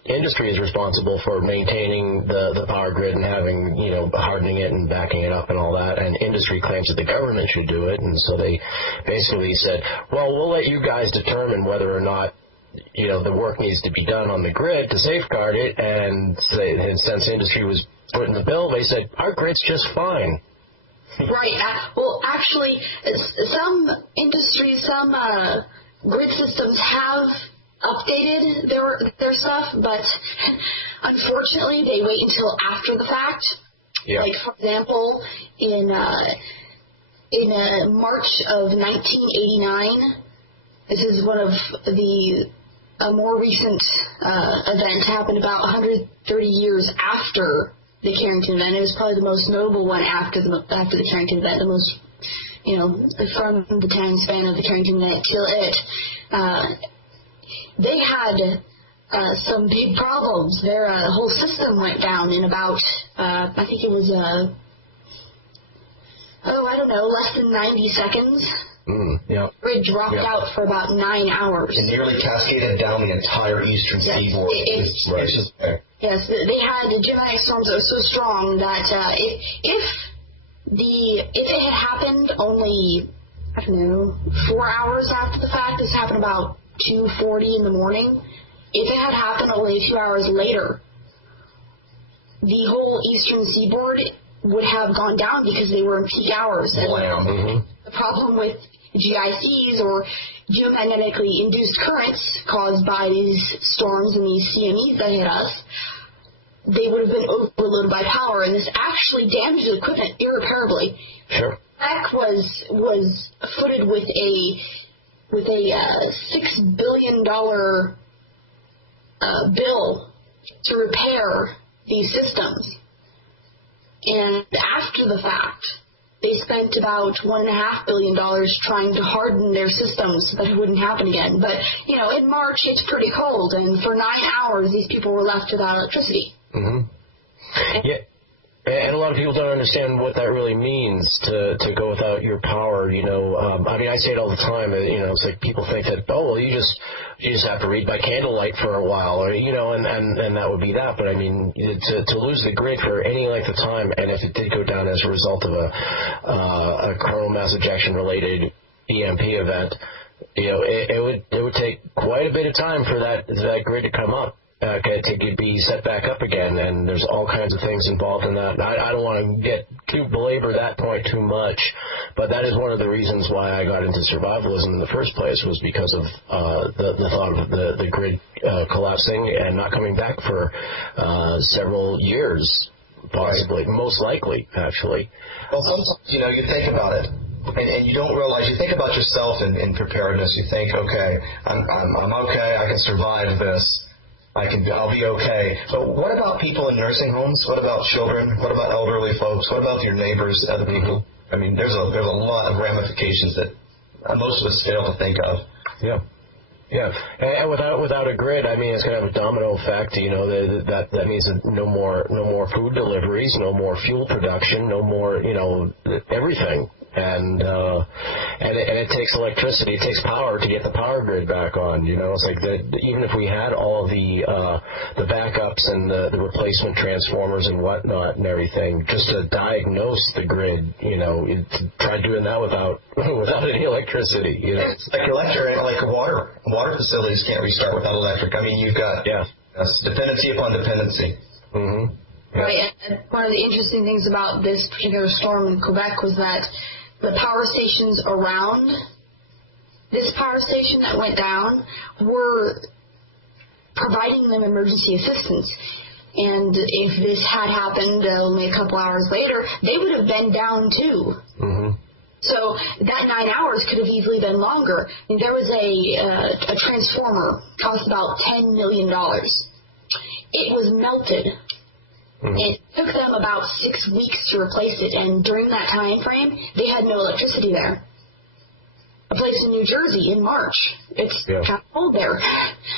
industry is responsible for maintaining the power grid and having, hardening it and backing it up and all that, and industry claims that the government should do it, and so they basically said, well, we'll let you guys determine whether or not the work needs to be done on the grid to safeguard it, and since industry was put in the bill, they said, our grid's just fine. Right. Well, actually, some industries, some grid systems have updated their stuff, but unfortunately, they wait until after the fact. Yeah. Like, for example, in March of 1989, this is one of a more recent event happened about 130 years after the Carrington event. It was probably the most notable one after the Carrington event, the most, from the time span of the Carrington event till it. They had some big problems. Their whole system went down in about, I think it was, less than 90 seconds. Yeah. Grid dropped out for about 9 hours. It nearly cascaded down the entire eastern seaboard. Yes, they had geomagnetic storms that were so strong that if it had happened only 4 hours after the fact, this happened about 2:40 in the morning. If it had happened only 2 hours later, the whole eastern seaboard would have gone down because they were in peak hours. And the problem with GICs, or geomagnetically induced currents caused by these storms and these CMEs that hit us, they would have been overloaded by power, and this actually damaged the equipment irreparably. Sure. Tech was footed with a $6 billion bill to repair these systems, and after the fact, they spent about $1.5 billion trying to harden their systems so that it wouldn't happen again. But, in March, it's pretty cold, and for 9 hours, these people were left without electricity. Yeah. And a lot of people don't understand what that really means to go without your power. I say it all the time. It's like people think that, you just have to read by candlelight for a while, or and that would be that. But I mean, to lose the grid for any length of time, and if it did go down as a result of a coronal mass ejection related EMP event, it would take quite a bit of time for that grid to come up. To be set back up again, and there's all kinds of things involved in that. I don't want to belabor that point too much, but that is one of the reasons why I got into survivalism in the first place, was because of the thought of the grid collapsing and not coming back for several years, possibly, most likely, actually. Well, sometimes, you think about it, and you don't realize, you think about yourself in preparedness. You think, okay, I'm okay, I can survive this. I'll be okay. But what about people in nursing homes? What about children? What about elderly folks? What about your neighbors, other people? I mean, there's a lot of ramifications that most of us fail to think of. Yeah. Yeah, and without a grid, I mean, it's going to have a domino effect. You know, that means no more food deliveries, no more fuel production, no more, you know, everything. And it takes electricity, it takes power to get the power grid back on. You know, it's like that. Even if we had all of the backups and the replacement transformers and whatnot and everything, just to diagnose the grid, you know, try doing that without any electricity. You know, it's like water facilities can't restart without electric. I mean, you've got dependency upon dependency. Mm-hmm. Yeah. Right, and one of the interesting things about this particular storm in Quebec was that the power stations around this power station that went down were providing them emergency assistance. And if this had happened only a couple hours later, they would have been down too. Mm-hmm. So that 9 hours could have easily been longer. And there was a transformer, cost about $10 million. It was melted. Mm-hmm. It took them about 6 weeks to replace it, and during that time frame, they had no electricity there. A place in New Jersey in March. It's kind of cold there.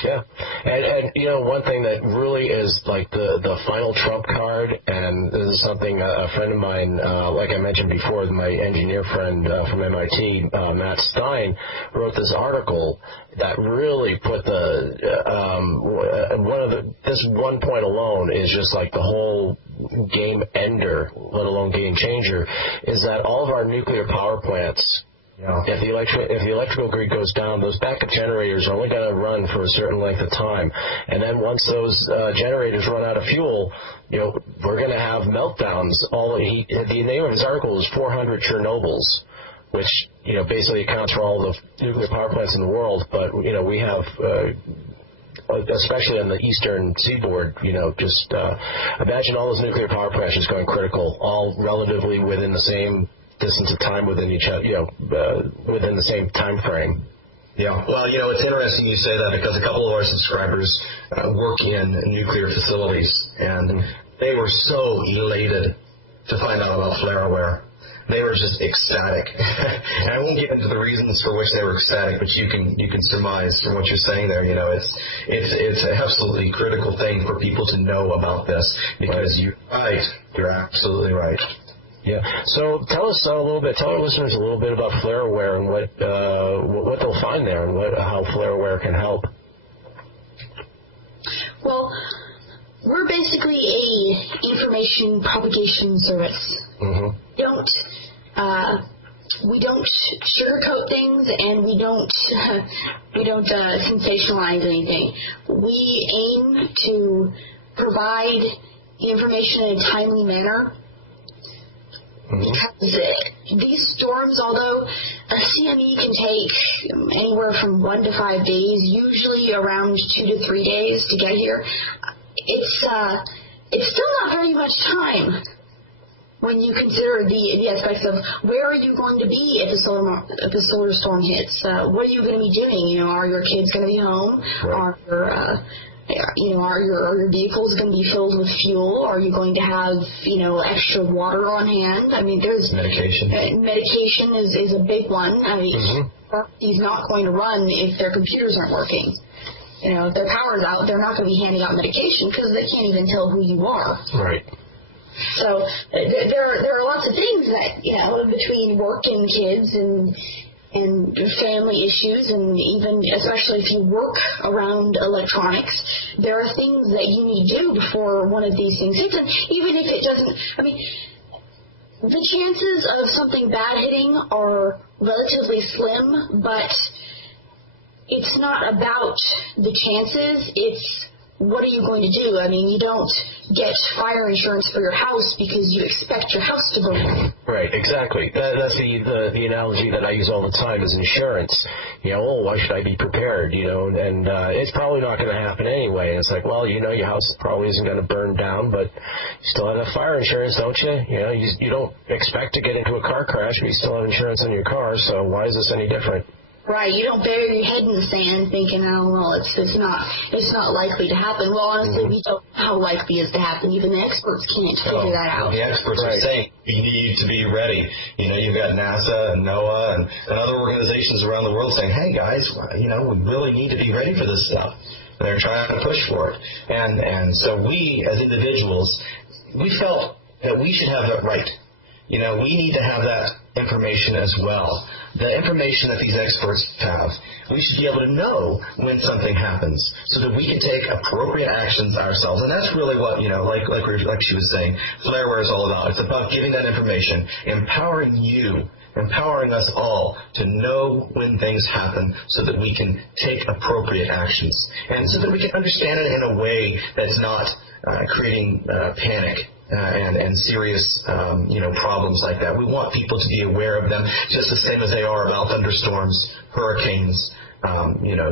Yeah, and you know, one thing that really is like the final trump card, and this is something a friend of mine, like I mentioned before, my engineer friend from MIT, Matt Stein, wrote this article that really put this one point alone is just like the whole game ender, let alone game changer, is that all of our nuclear power plants, if the electrical grid goes down, those backup generators are only going to run for a certain length of time, and then once those generators run out of fuel, you know, we're going to have meltdowns. The name of his article is 400 Chernobyls, which, you know, basically accounts for all the nuclear power plants in the world. But, you know, we have, especially on the eastern seaboard, you know, just imagine all those nuclear power plants just going critical, all relatively within the same distance of time within each other, you know, within the same time frame. Yeah, well, you know, it's interesting you say that because a couple of our subscribers work in nuclear facilities, and they were so elated to find out about FlareAware. They were just ecstatic. And I won't get into the reasons for which they were ecstatic, but you can surmise from what you're saying there. You know, it's an absolutely critical thing for people to know about this, because you're absolutely right. Yeah. So tell us a little bit. Tell our listeners a little bit about FlareAware and what they'll find there, and how FlareAware can help. Well, we're basically a information propagation service. Mm-hmm. We don't sugarcoat things, and we don't sensationalize anything. We aim to provide information in a timely manner. Mm-hmm. Because these storms, although a CME can take anywhere from 1 to 5 days, usually around 2 to 3 days to get here, it's still not very much time when you consider the aspects of where are you going to be if the solar storm hits. What are you going to be doing? You know, are your kids going to be home? Right. Are your vehicles going to be filled with fuel? Are you going to have, extra water on hand? I mean, there's medication. Medication is a big one. I mean, he's not going to run if their computers aren't working. If their power's out, they're not going to be handing out medication because they can't even tell who you are. Right. So there are lots of things that, between work and kids and family issues, and even especially if you work around electronics, there are things that you need to do before one of these things hits. And even if it doesn't, the chances of something bad hitting are relatively slim, but it's not about the chances, it's what are you going to do? You don't get fire insurance for your house because you expect your house to burn. Right, exactly. That's the analogy that I use all the time is insurance. Why should I be prepared? And it's probably not going to happen anyway. And it's like, well, your house probably isn't going to burn down, but you still have fire insurance, don't you? You don't expect to get into a car crash, but you still have insurance on your car, so why is this any different? Right, you don't bury your head in the sand thinking, oh, well, it's not likely to happen. Well, honestly, we don't know how likely it is to happen. Even the experts can't figure that out. The experts are saying you need to be ready. You know, you've got NASA and NOAA and other organizations around the world saying, hey, guys, you know, we really need to be ready for this stuff. They're trying to push for it. And so we, as individuals, we felt that we should have that right. You know, we need to have that information as well. The information that these experts have, we should be able to know when something happens so that we can take appropriate actions ourselves. And that's really what, you know, like she was saying, Flareware is all about. It's about giving that information, empowering you, empowering us all to know when things happen so that we can take appropriate actions and so that we can understand it in a way that's not creating panic and serious, problems like that. We want people to be aware of them just the same as they are about thunderstorms, hurricanes,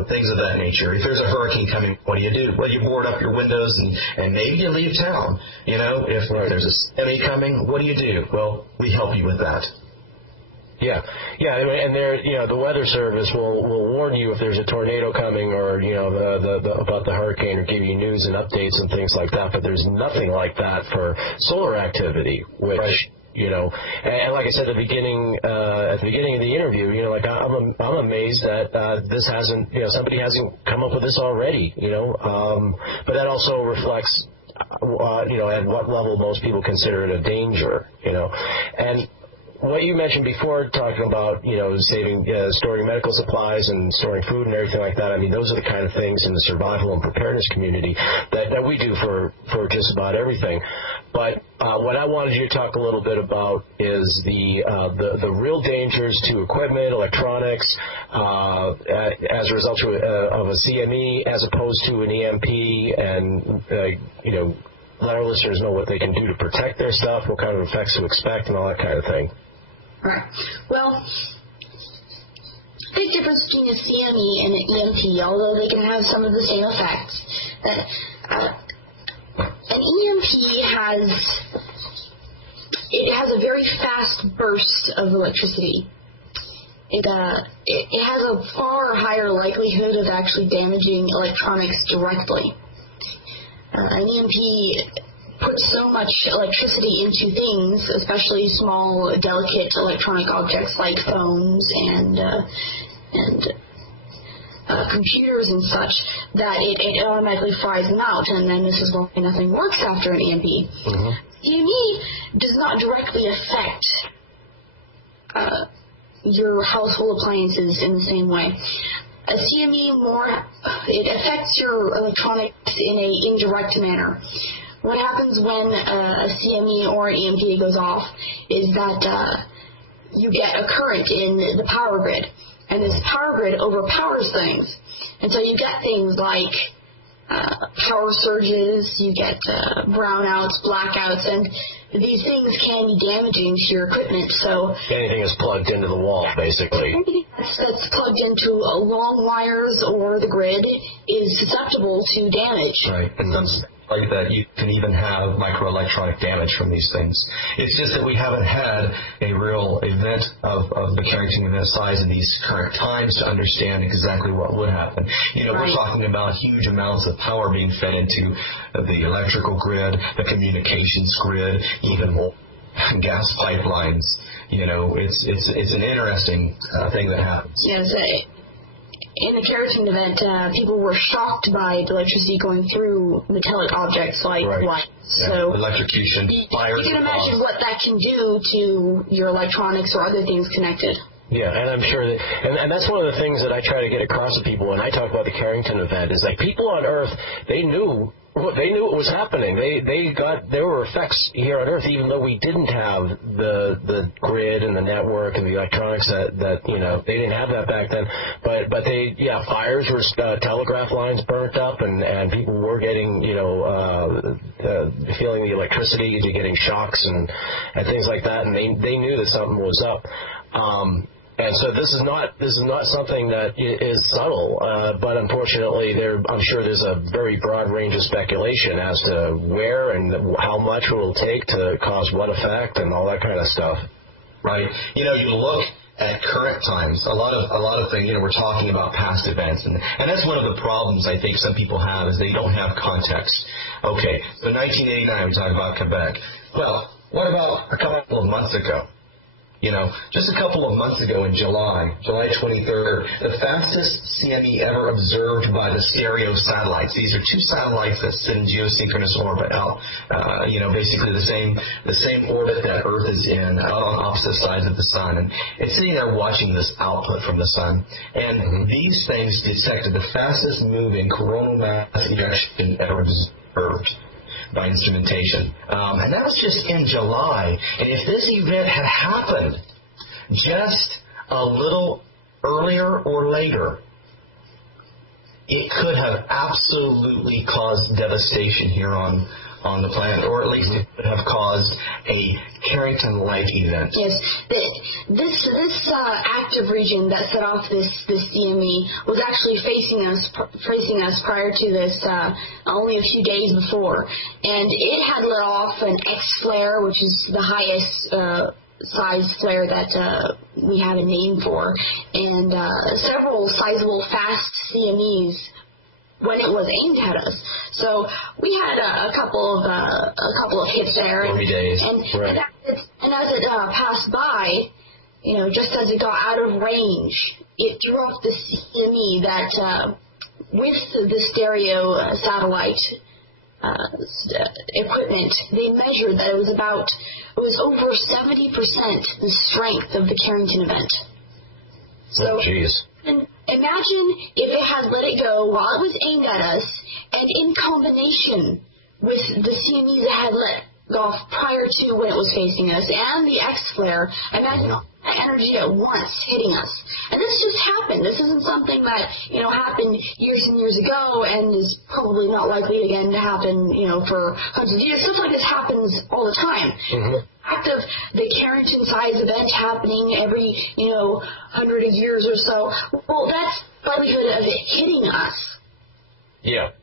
things of that nature. If there's a hurricane coming, what do? Well, you board up your windows and maybe you leave town. You know, if there's a tsunami coming, what do? Well, we help you with that. Yeah, and the Weather Service will warn you if there's a tornado coming, or about the hurricane, or give you news and updates and things like that. But there's nothing like that for solar activity, which and like I said at the beginning of the interview, I'm amazed that this hasn't, somebody hasn't come up with this already, but that also reflects, at what level most people consider it a danger, and what you mentioned before, talking about, saving, storing medical supplies and storing food and everything like that, I mean, those are the kind of things in the survival and preparedness community that we do for just about everything. But what I wanted you to talk a little bit about is the real dangers to equipment, electronics, as a result of a CME as opposed to an EMP, and, let our listeners know what they can do to protect their stuff, what kind of effects to expect, and all that kind of thing. Right. Well, big difference between a CME and an EMP, although they can have some of the same effects. An EMP has a very fast burst of electricity. It has a far higher likelihood of actually damaging electronics directly. An EMP puts so much electricity into things, especially small, delicate electronic objects like phones and computers and such, that it automatically fries them out, and then this is why nothing works after an EMP. Mm-hmm. CME does not directly affect your household appliances in the same way. A CME it affects your electronics in an indirect manner. What happens when a CME or an EMP goes off is that you get a current in the power grid, and this power grid overpowers things. And so you get things like power surges, you get brownouts, blackouts, and these things can be damaging to your equipment. So anything is plugged into the wall, basically. Anything that's plugged into long wires or the grid is susceptible to damage. Right. And like that, you can even have microelectronic damage from these things. It's just that we haven't had a real event of the Carrington event size in these current times to understand exactly what would happen. We're talking about huge amounts of power being fed into the electrical grid, the communications grid, even more gas pipelines. It's an interesting thing that happens. Yes. In the Carrington event, people were shocked by the electricity going through metallic objects like lights. So electrocution, fires. You can imagine what that can do to your electronics or other things connected. Yeah, and I'm sure that, and that's one of the things that I try to get across to people when I talk about the Carrington event, is like people on Earth, they knew what was happening. There were effects here on Earth, even though we didn't have the grid and the network and the electronics that they didn't have that back then. But fires were, telegraph lines burnt up, and people were getting feeling the electricity, getting shocks and things like that, and they knew that something was up. And so this is not something that is subtle, but unfortunately, I'm sure there's a very broad range of speculation as to where and how much it will take to cause what effect and all that kind of stuff. Right. You look at current times. A lot of things, we're talking about past events, and that's one of the problems I think some people have is they don't have context. Okay, so 1989, we talk about Quebec. Well, what about a couple of months ago? Just a couple of months ago in July 23rd, the fastest CME ever observed by the stereo satellites. These are two satellites that sit in geosynchronous orbit out, basically the same orbit that Earth is in, out on opposite sides of the sun. And it's sitting there watching this output from the sun. And these things detected the fastest moving coronal mass ejection ever observed by instrumentation. And that was just in July. And if this event had happened just a little earlier or later, it could have absolutely caused devastation here on the planet, or at least it would have caused a Carrington-like event. Yes, this active region that set off this CME was actually facing us prior to this only a few days before, and it had let off an X flare, which is the highest size flare that we have a name for, and several sizable fast CMEs when it was aimed at us. So we had a couple of hits there, and as it passed by, just as it got out of range, it threw off the CME that with the stereo satellite equipment, they measured that it was over 70% the strength of the Carrington event. So, and imagine if it had let it go while it was aimed at us, and in combination with the CMEs that had let off prior to when it was facing us, and the X flare, imagine all that energy at once hitting us. And this just happened. This isn't something that happened years and years ago, and is probably not likely again to happen for hundreds of years. Stuff like this happens all the time. The fact of the Carrington-size event happening every 100 years or so, well, that's likelihood of it hitting us. Yeah.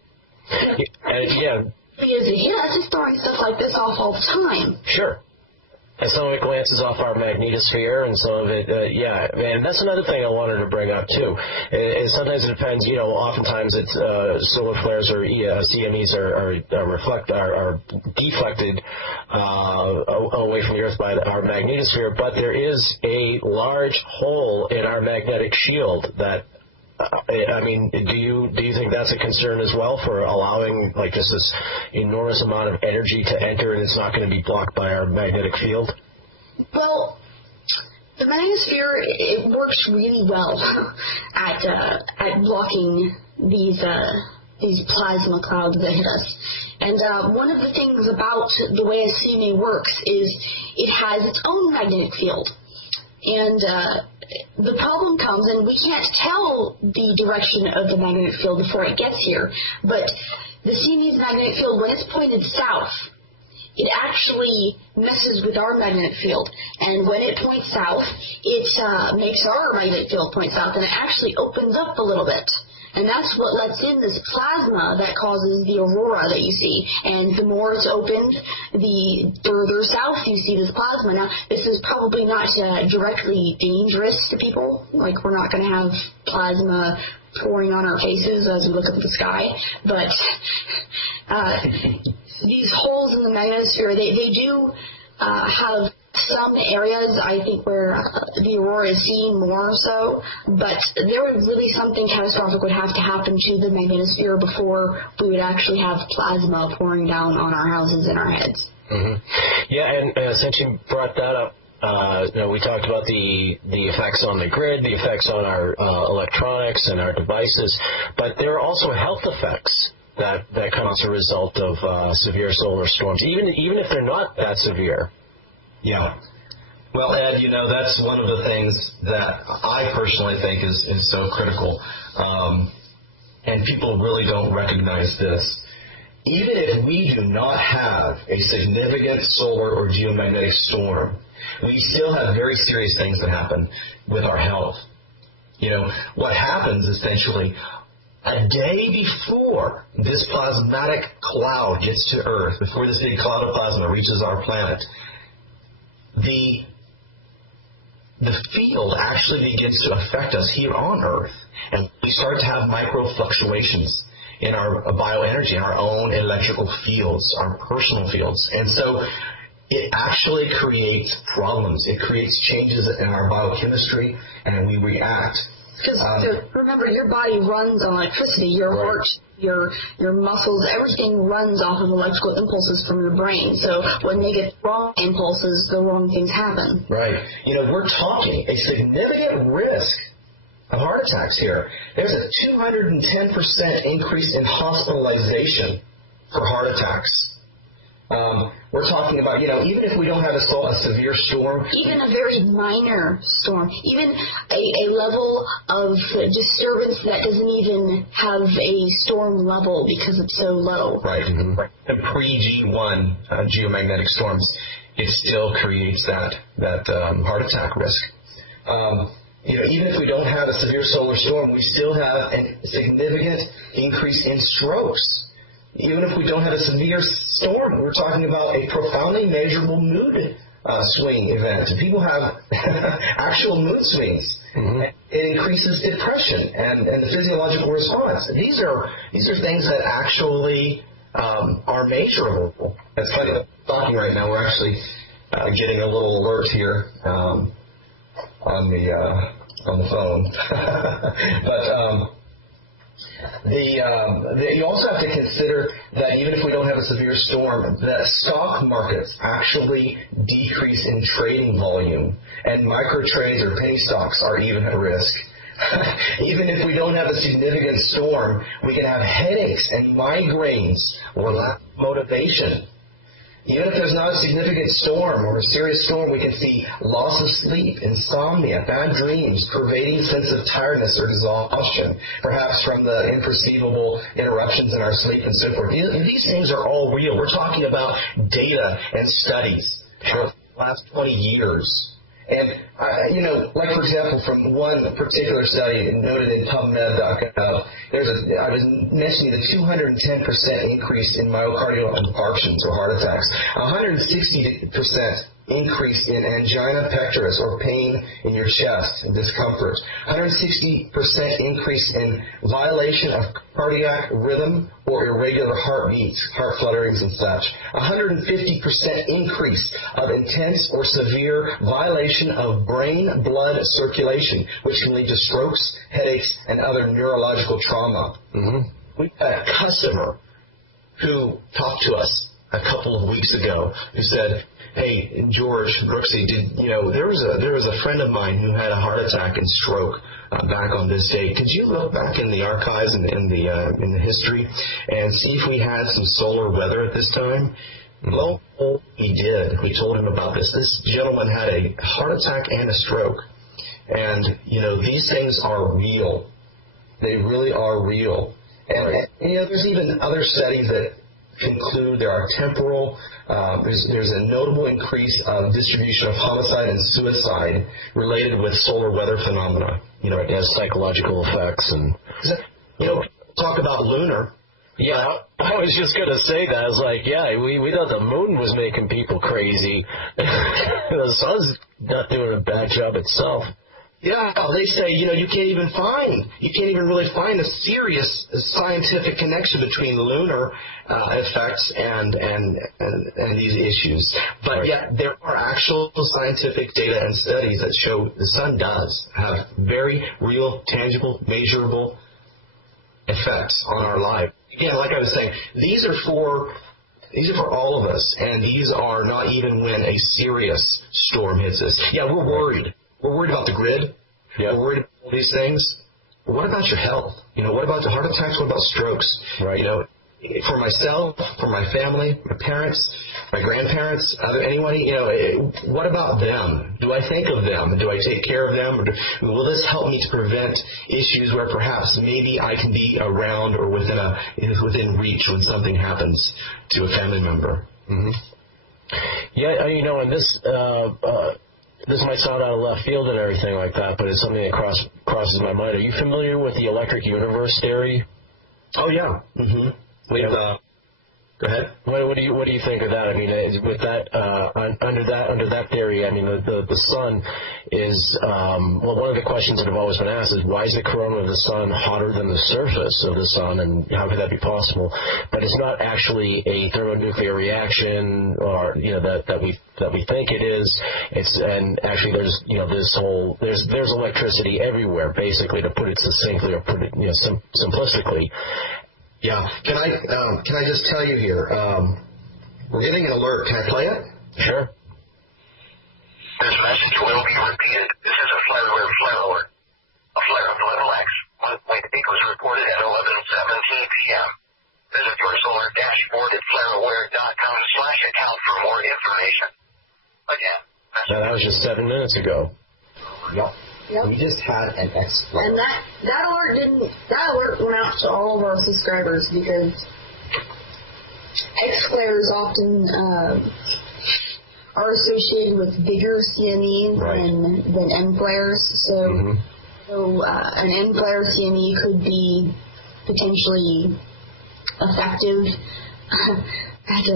It's just throwing stuff like this off all the time. Sure. And some of it glances off our magnetosphere, and some of it, and that's another thing I wanted to bring up too. Sometimes it depends. Oftentimes it's solar flares or CMEs are deflected away from the Earth by our magnetosphere, but there is a large hole in our magnetic shield that. Do you think that's a concern as well for allowing just this enormous amount of energy to enter, and it's not going to be blocked by our magnetic field? Well, the magnetosphere, it works really well at blocking these plasma clouds that hit us. And one of the things about the way a CME works is it has its own magnetic field. And the problem comes, and we can't tell the direction of the magnetic field before it gets here, but the CME's magnetic field, when it's pointed south, it actually messes with our magnetic field. And when it points south, it makes our magnetic field point south, and it actually opens up a little bit. And that's what lets in this plasma that causes the aurora that you see. And the more it's opened, the further south you see this plasma. Now, this is probably not directly dangerous to people. Like, we're not going to have plasma pouring on our faces as we look up at the sky. But these holes in the magnetosphere, they do have some areas, I think, where the aurora is seen more so, but there would really something catastrophic would have to happen to the magnetosphere before we would actually have plasma pouring down on our houses and our heads. Yeah, and since you brought that up, we talked about the effects on the grid, the effects on our electronics and our devices, but there are also health effects that come as a result of severe solar storms, even if they're not that severe. Yeah. Well, Ed, that's one of the things that I personally think is so critical, and people really don't recognize this. Even if we do not have a significant solar or geomagnetic storm, we still have very serious things that happen with our health. What happens essentially, a day before this plasmatic cloud gets to Earth, before this big cloud of plasma reaches our planet, the the field actually begins to affect us here on Earth, and we start to have micro fluctuations in our bioenergy, in our own electrical fields, our personal fields. And so it actually creates problems. It creates changes in our biochemistry, and we react. Because remember, your body runs on electricity. Your heart, your muscles, everything runs off of electrical impulses from your brain. So when they get wrong impulses, the wrong things happen. Right. We're talking a significant risk of heart attacks here. There's a 210% increase in hospitalization for heart attacks. We're talking about, even if we don't have a severe storm. Even a very minor storm. Even a level of disturbance that doesn't even have a storm level because it's so low. Right. Mm-hmm. The pre-G1 geomagnetic storms, it still creates that heart attack risk. Even if we don't have a severe solar storm, we still have a significant increase in strokes. Even if we don't have a severe storm, we're talking about a profoundly measurable mood swing event. People have actual mood swings. Mm-hmm. It increases depression and the physiological response. These are things that actually are measurable. It's funny that we're talking right now. We're actually getting a little alert here on the phone. But you also have to consider that even if we don't have a severe storm, that stock markets actually decrease in trading volume, and micro trades or penny stocks are even at risk. Even if we don't have a significant storm, we can have headaches and migraines or lack of motivation. Even if there's not a significant storm or a serious storm, we can see loss of sleep, insomnia, bad dreams, pervading sense of tiredness or exhaustion, perhaps from the imperceivable interruptions in our sleep and so forth. These things are all real. We're talking about data and studies for the last 20 years. And, like, for example, from one particular study noted in PubMed.gov, I was mentioning the 210% increase in myocardial infarctions or heart attacks, 160% increase in angina pectoris or pain in your chest and discomfort, 160% increase in violation of cardiac rhythm or irregular heartbeats, heart flutterings and such, 150% increase of intense or severe violation of brain blood circulation, which can lead to strokes, headaches, and other neurological trauma. Mm-hmm. We had a customer who talked to us a couple of weeks ago who said, "Hey, George, Brooksie, there was a friend of mine who had a heart attack and stroke back on this date. Could you look back in the archives and in the history and see if we had some solar weather at this time?" Lo and behold, he did. We told him about this. This gentleman had a heart attack and a stroke, and these things are real. They really are real. And there's even other studies that conclude there are temporal. There's a notable increase of distribution of homicide and suicide related with solar weather phenomena. It has psychological effects and talk about lunar. Yeah, I was just going to say that. I was like, we thought the moon was making people crazy. The sun's not doing a bad job itself. Yeah, they say, you can't even really find a serious scientific connection between lunar effects and these issues. But yet there are actual scientific data and studies that show the sun does have very real, tangible, measurable effects on our life. Again, like I was saying, these are for all of us, and these are not even when a serious storm hits us. Yeah, we're worried. We're worried about the grid. Yeah. We're worried about all these things. But what about your health? What about the heart attacks? What about strokes? Right. For myself, for my family, my parents, my grandparents, anybody, what about them? Do I think of them? Do I take care of them? Or will this help me to prevent issues where perhaps maybe I can be around or within reach when something happens to a family member? Mm-hmm. Yeah, and this might sound out of left field and everything like that, but it's something that crosses my mind. Are you familiar with the electric universe theory? Oh, yeah. Mm-hmm. Go ahead. What do you think of that? I mean, with that under that theory, I mean, the sun is one of the questions that have always been asked is why is the corona of the sun hotter than the surface of the sun, and how could that be possible? But it's not actually a thermonuclear reaction, or that we think it is. And actually there's there's electricity everywhere, basically, to put it succinctly, or put it simplistically. Yeah. Can I just tell you here? We're getting an alert. Can I play it? Sure. This message will be repeated. This is a flare alert. A flare of level X. One peak was reported at 11:17 p.m. Visit your solar dashboard at flareaware.com/account for more information. Again. Now, that was just 7 minutes ago. Yep. We just had an X flare. And that alert went out to all of our subscribers, because X flares often are associated with bigger CMEs than M flares. So an M flare CME could be potentially effective at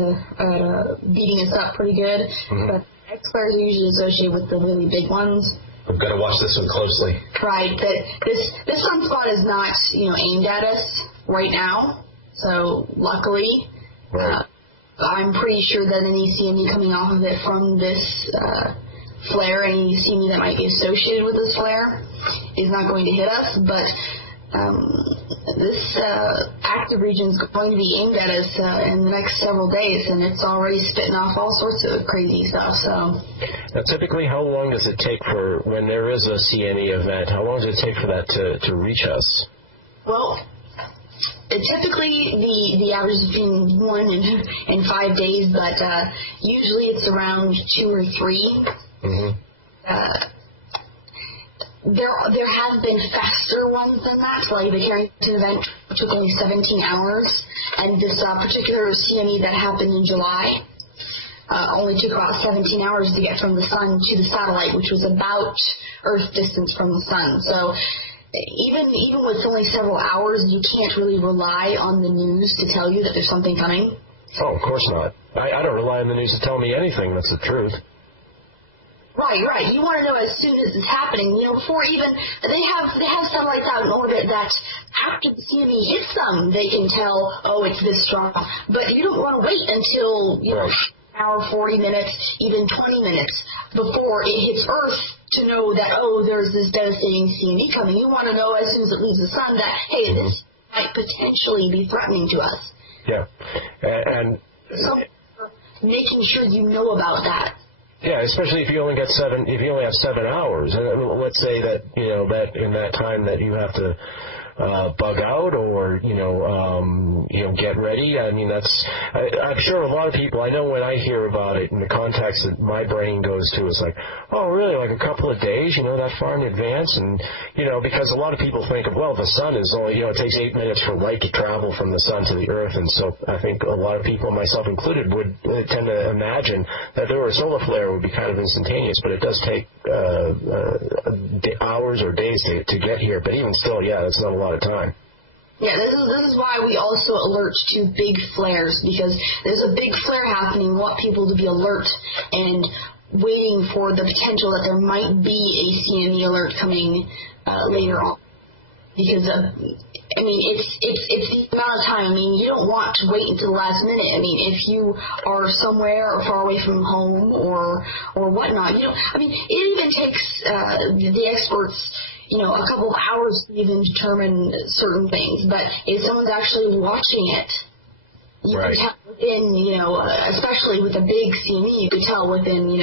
beating us up pretty good. But X flares are usually associated with the really big ones. We've got to watch this one closely. Right, but this sunspot is not aimed at us right now. So luckily. I'm pretty sure that any CME coming off of it from this flare, any CME that might be associated with this flare, is not going to hit us. But this active region is going to be aimed at us in the next several days, and it's already spitting off all sorts of crazy stuff. So, now, typically, how long does it take for when there is a CME event? How long does it take for that to reach us? Well, typically, the average is between 1 and 5 days, but usually it's around 2 or 3. There have been faster ones than that. Like the Carrington event took only 17 hours, and this particular CME that happened in July only took about 17 hours to get from the sun to the satellite, which was about Earth distance from the sun. So even with only several hours, you can't really rely on the news to tell you that there's something coming. Oh, of course not. I don't rely on the news to tell me anything that's the truth. Right. You want to know as soon as it's happening. Before even they have satellites out in orbit that after the CME hits them, they can tell, oh, it's this strong. But you don't want to wait until an hour, 40 minutes, even 20 minutes before it hits Earth to know that, oh, there's this devastating CME coming. You want to know as soon as it leaves the sun that, hey, this might potentially be threatening to us. Yeah, and so making sure you know about that. Yeah, especially if you only have 7 hours. Let's say that that in that time that you have to bug out or get ready. I mean, I'm sure a lot of people. I know when I hear about it in the context that my brain goes to is like, oh, really? Like a couple of days? That far in advance? And because a lot of people think of, well, the sun is only it takes 8 minutes for light to travel from the sun to the Earth, and so I think a lot of people, myself included, would tend to imagine that there were a solar flare would be kind of instantaneous, but it does take hours or days to get here. But even still, that's not a lot of time. Yeah, this is why we also alert to big flares, because there's a big flare happening. We want people to be alert and waiting for the potential that there might be a CME alert coming later on. Because it's the amount of time. I mean, you don't want to wait until the last minute. I mean, if you are somewhere or far away from home or whatnot, it even takes the experts a couple of hours to even determine certain things. But if someone's actually watching it, you can tell within, especially with a big CME, you can tell within,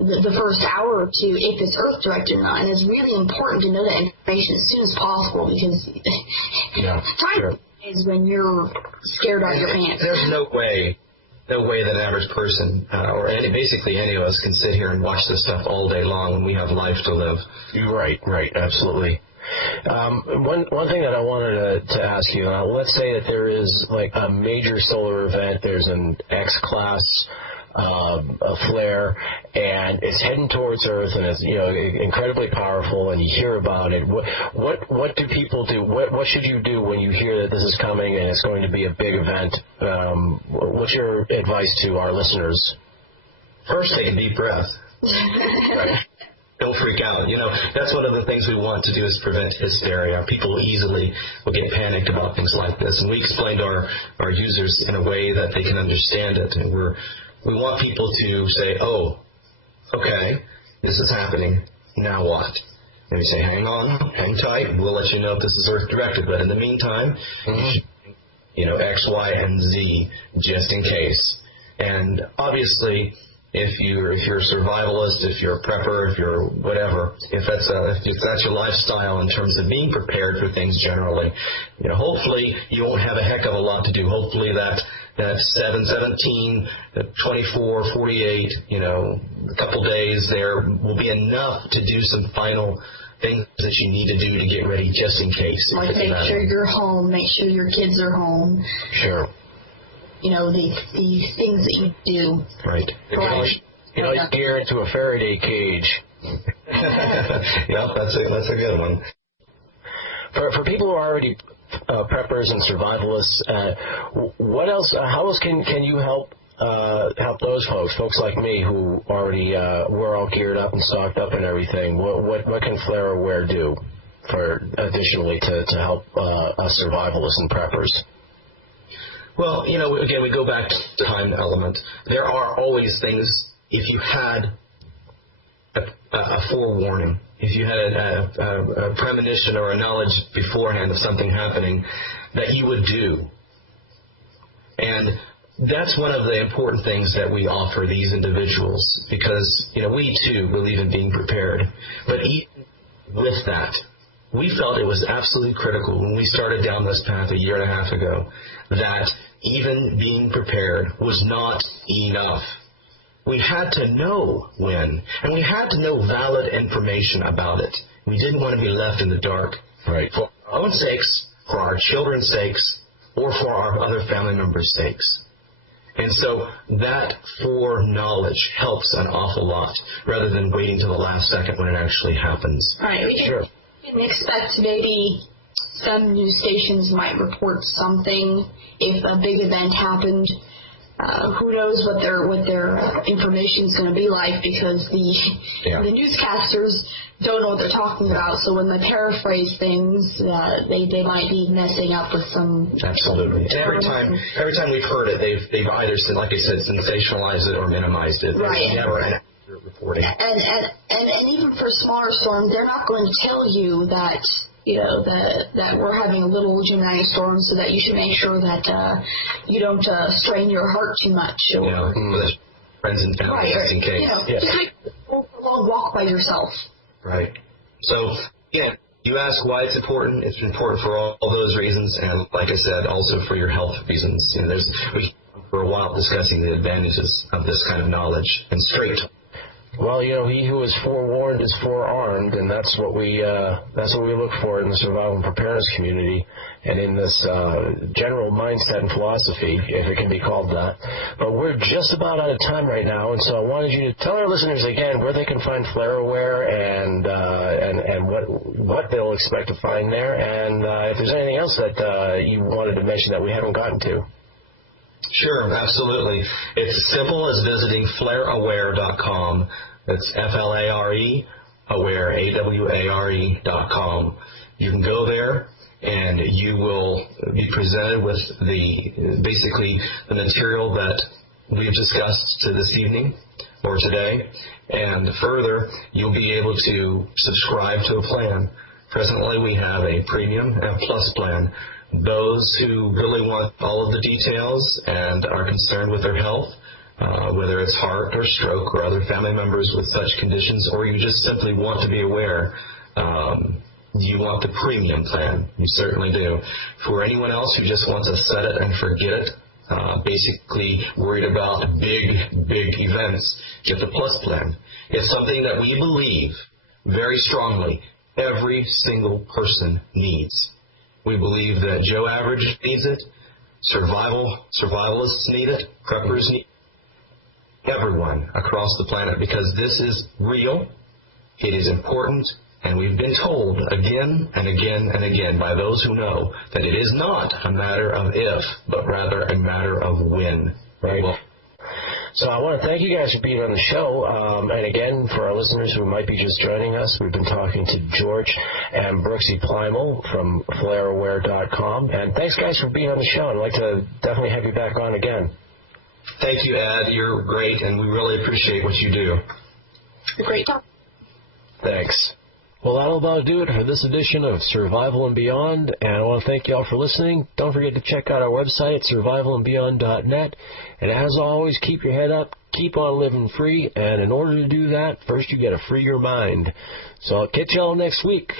the first hour or two if it's Earth directed or not. And it's really important to know that information as soon as possible, because time is when you're scared out of your pants. There's no way that an average person or basically any of us can sit here and watch this stuff all day long when we have life to live. Right, absolutely. One thing that I wanted to ask you, let's say that there is like a major solar event, there's an X-class a flare, and it's heading towards Earth, and it's incredibly powerful, and you hear about it. What do people do? What should you do when you hear that this is coming and it's going to be a big event? What's your advice to our listeners? First, take a deep breath. Right. Don't freak out. That's one of the things we want to do is prevent hysteria. People easily will get panicked about things like this. And we explained our users in a way that they can understand it. And we want people to say, oh, okay, this is happening. Now what? And we say, hang on, hang tight. We'll let you know if this is Earth-directed. But in the meantime, X, Y, and Z, just in case. And obviously, if you're a survivalist, if you're a prepper, if you're whatever, if that's your lifestyle in terms of being prepared for things generally, hopefully you won't have a heck of a lot to do. Hopefully that 7, 17, 24, 48, a couple days there will be enough to do some final things that you need to do to get ready just in case. Like make sure you're home, make sure your kids are home. Sure. These things that you do. Right. You gear into a Faraday cage. Yeah, that's a good one. For people who are already preppers and survivalists, what else? How else can you help those folks like me who already we're all geared up and stocked up and everything? What can Flare Aware do for additionally to help us survivalists and preppers? Well, again, we go back to the time element. There are always things, if you had a forewarning, if you had a premonition or a knowledge beforehand of something happening, that you would do. And that's one of the important things that we offer these individuals, because, we too believe in being prepared. But even with that, we felt it was absolutely critical when we started down this path a year and a half ago that even being prepared was not enough. We had to know when, and we had to know valid information about it. We didn't want to be left in the dark. Right. For our own sakes, for our children's sakes, or for our other family members' sakes. And so that foreknowledge helps an awful lot, rather than waiting till the last second when it actually happens. All right, we can expect maybe some news stations might report something if a big event happened. Who knows what their information is going to be like, because the newscasters don't know what they're talking about. So when they paraphrase things, they might be messing up with some. Absolutely. And every time we've heard it, they've either, like I said, sensationalized it or minimized it. Right. There's never an accurate reporting. And even for smaller storms, they're not going to tell you that. That we're having a little Gemini storm, so that you should make sure that you don't strain your heart too much. Or, friends and family, just in case. Just take a long walk by yourself. Right. So, again, you ask why it's important. It's important for all those reasons, and like I said, also for your health reasons. We for a while discussing the advantages of this kind of knowledge and straight. Well, he who is forewarned is forearmed, and that's what we look for in the survival and preparedness community, and in this general mindset and philosophy, if it can be called that. But we're just about out of time right now, and so I wanted you to tell our listeners again where they can find Flare Aware and what they'll expect to find there, and if there's anything else that you wanted to mention that we haven't gotten to. Sure, absolutely. It's as simple as visiting flareaware.com. That's F-L-A-R-E, aware, A-W-A-R-E.com. You can go there, and you will be presented with basically the material that we've discussed this evening or today. And further, you'll be able to subscribe to a plan. Presently, we have a premium and plus plan. Those who really want all of the details and are concerned with their health, whether it's heart or stroke or other family members with such conditions, or you just simply want to be aware, you want the premium plan. You certainly do. For anyone else who just wants to set it and forget it, basically worried about big events, get the plus plan. It's something that we believe very strongly every single person needs. We believe that Joe Average needs it, survivalists need it, preppers need it, everyone across the planet, because this is real, it is important, and we've been told again and again and again by those who know that it is not a matter of if, but rather a matter of when. Right. So I want to thank you guys for being on the show. And again, for our listeners who might be just joining us, we've been talking to George and Brooksie Plymale from flareaware.com. And thanks, guys, for being on the show. I'd like to definitely have you back on again. Thank you, Ed. You're great, and we really appreciate what you do. A great talk. Thanks. Well, that'll about do it for this edition of Survival and Beyond, and I want to thank you all for listening. Don't forget to check out our website at survivalandbeyond.net, and as always, keep your head up, keep on living free, and in order to do that, first you got to free your mind. So I'll catch you all next week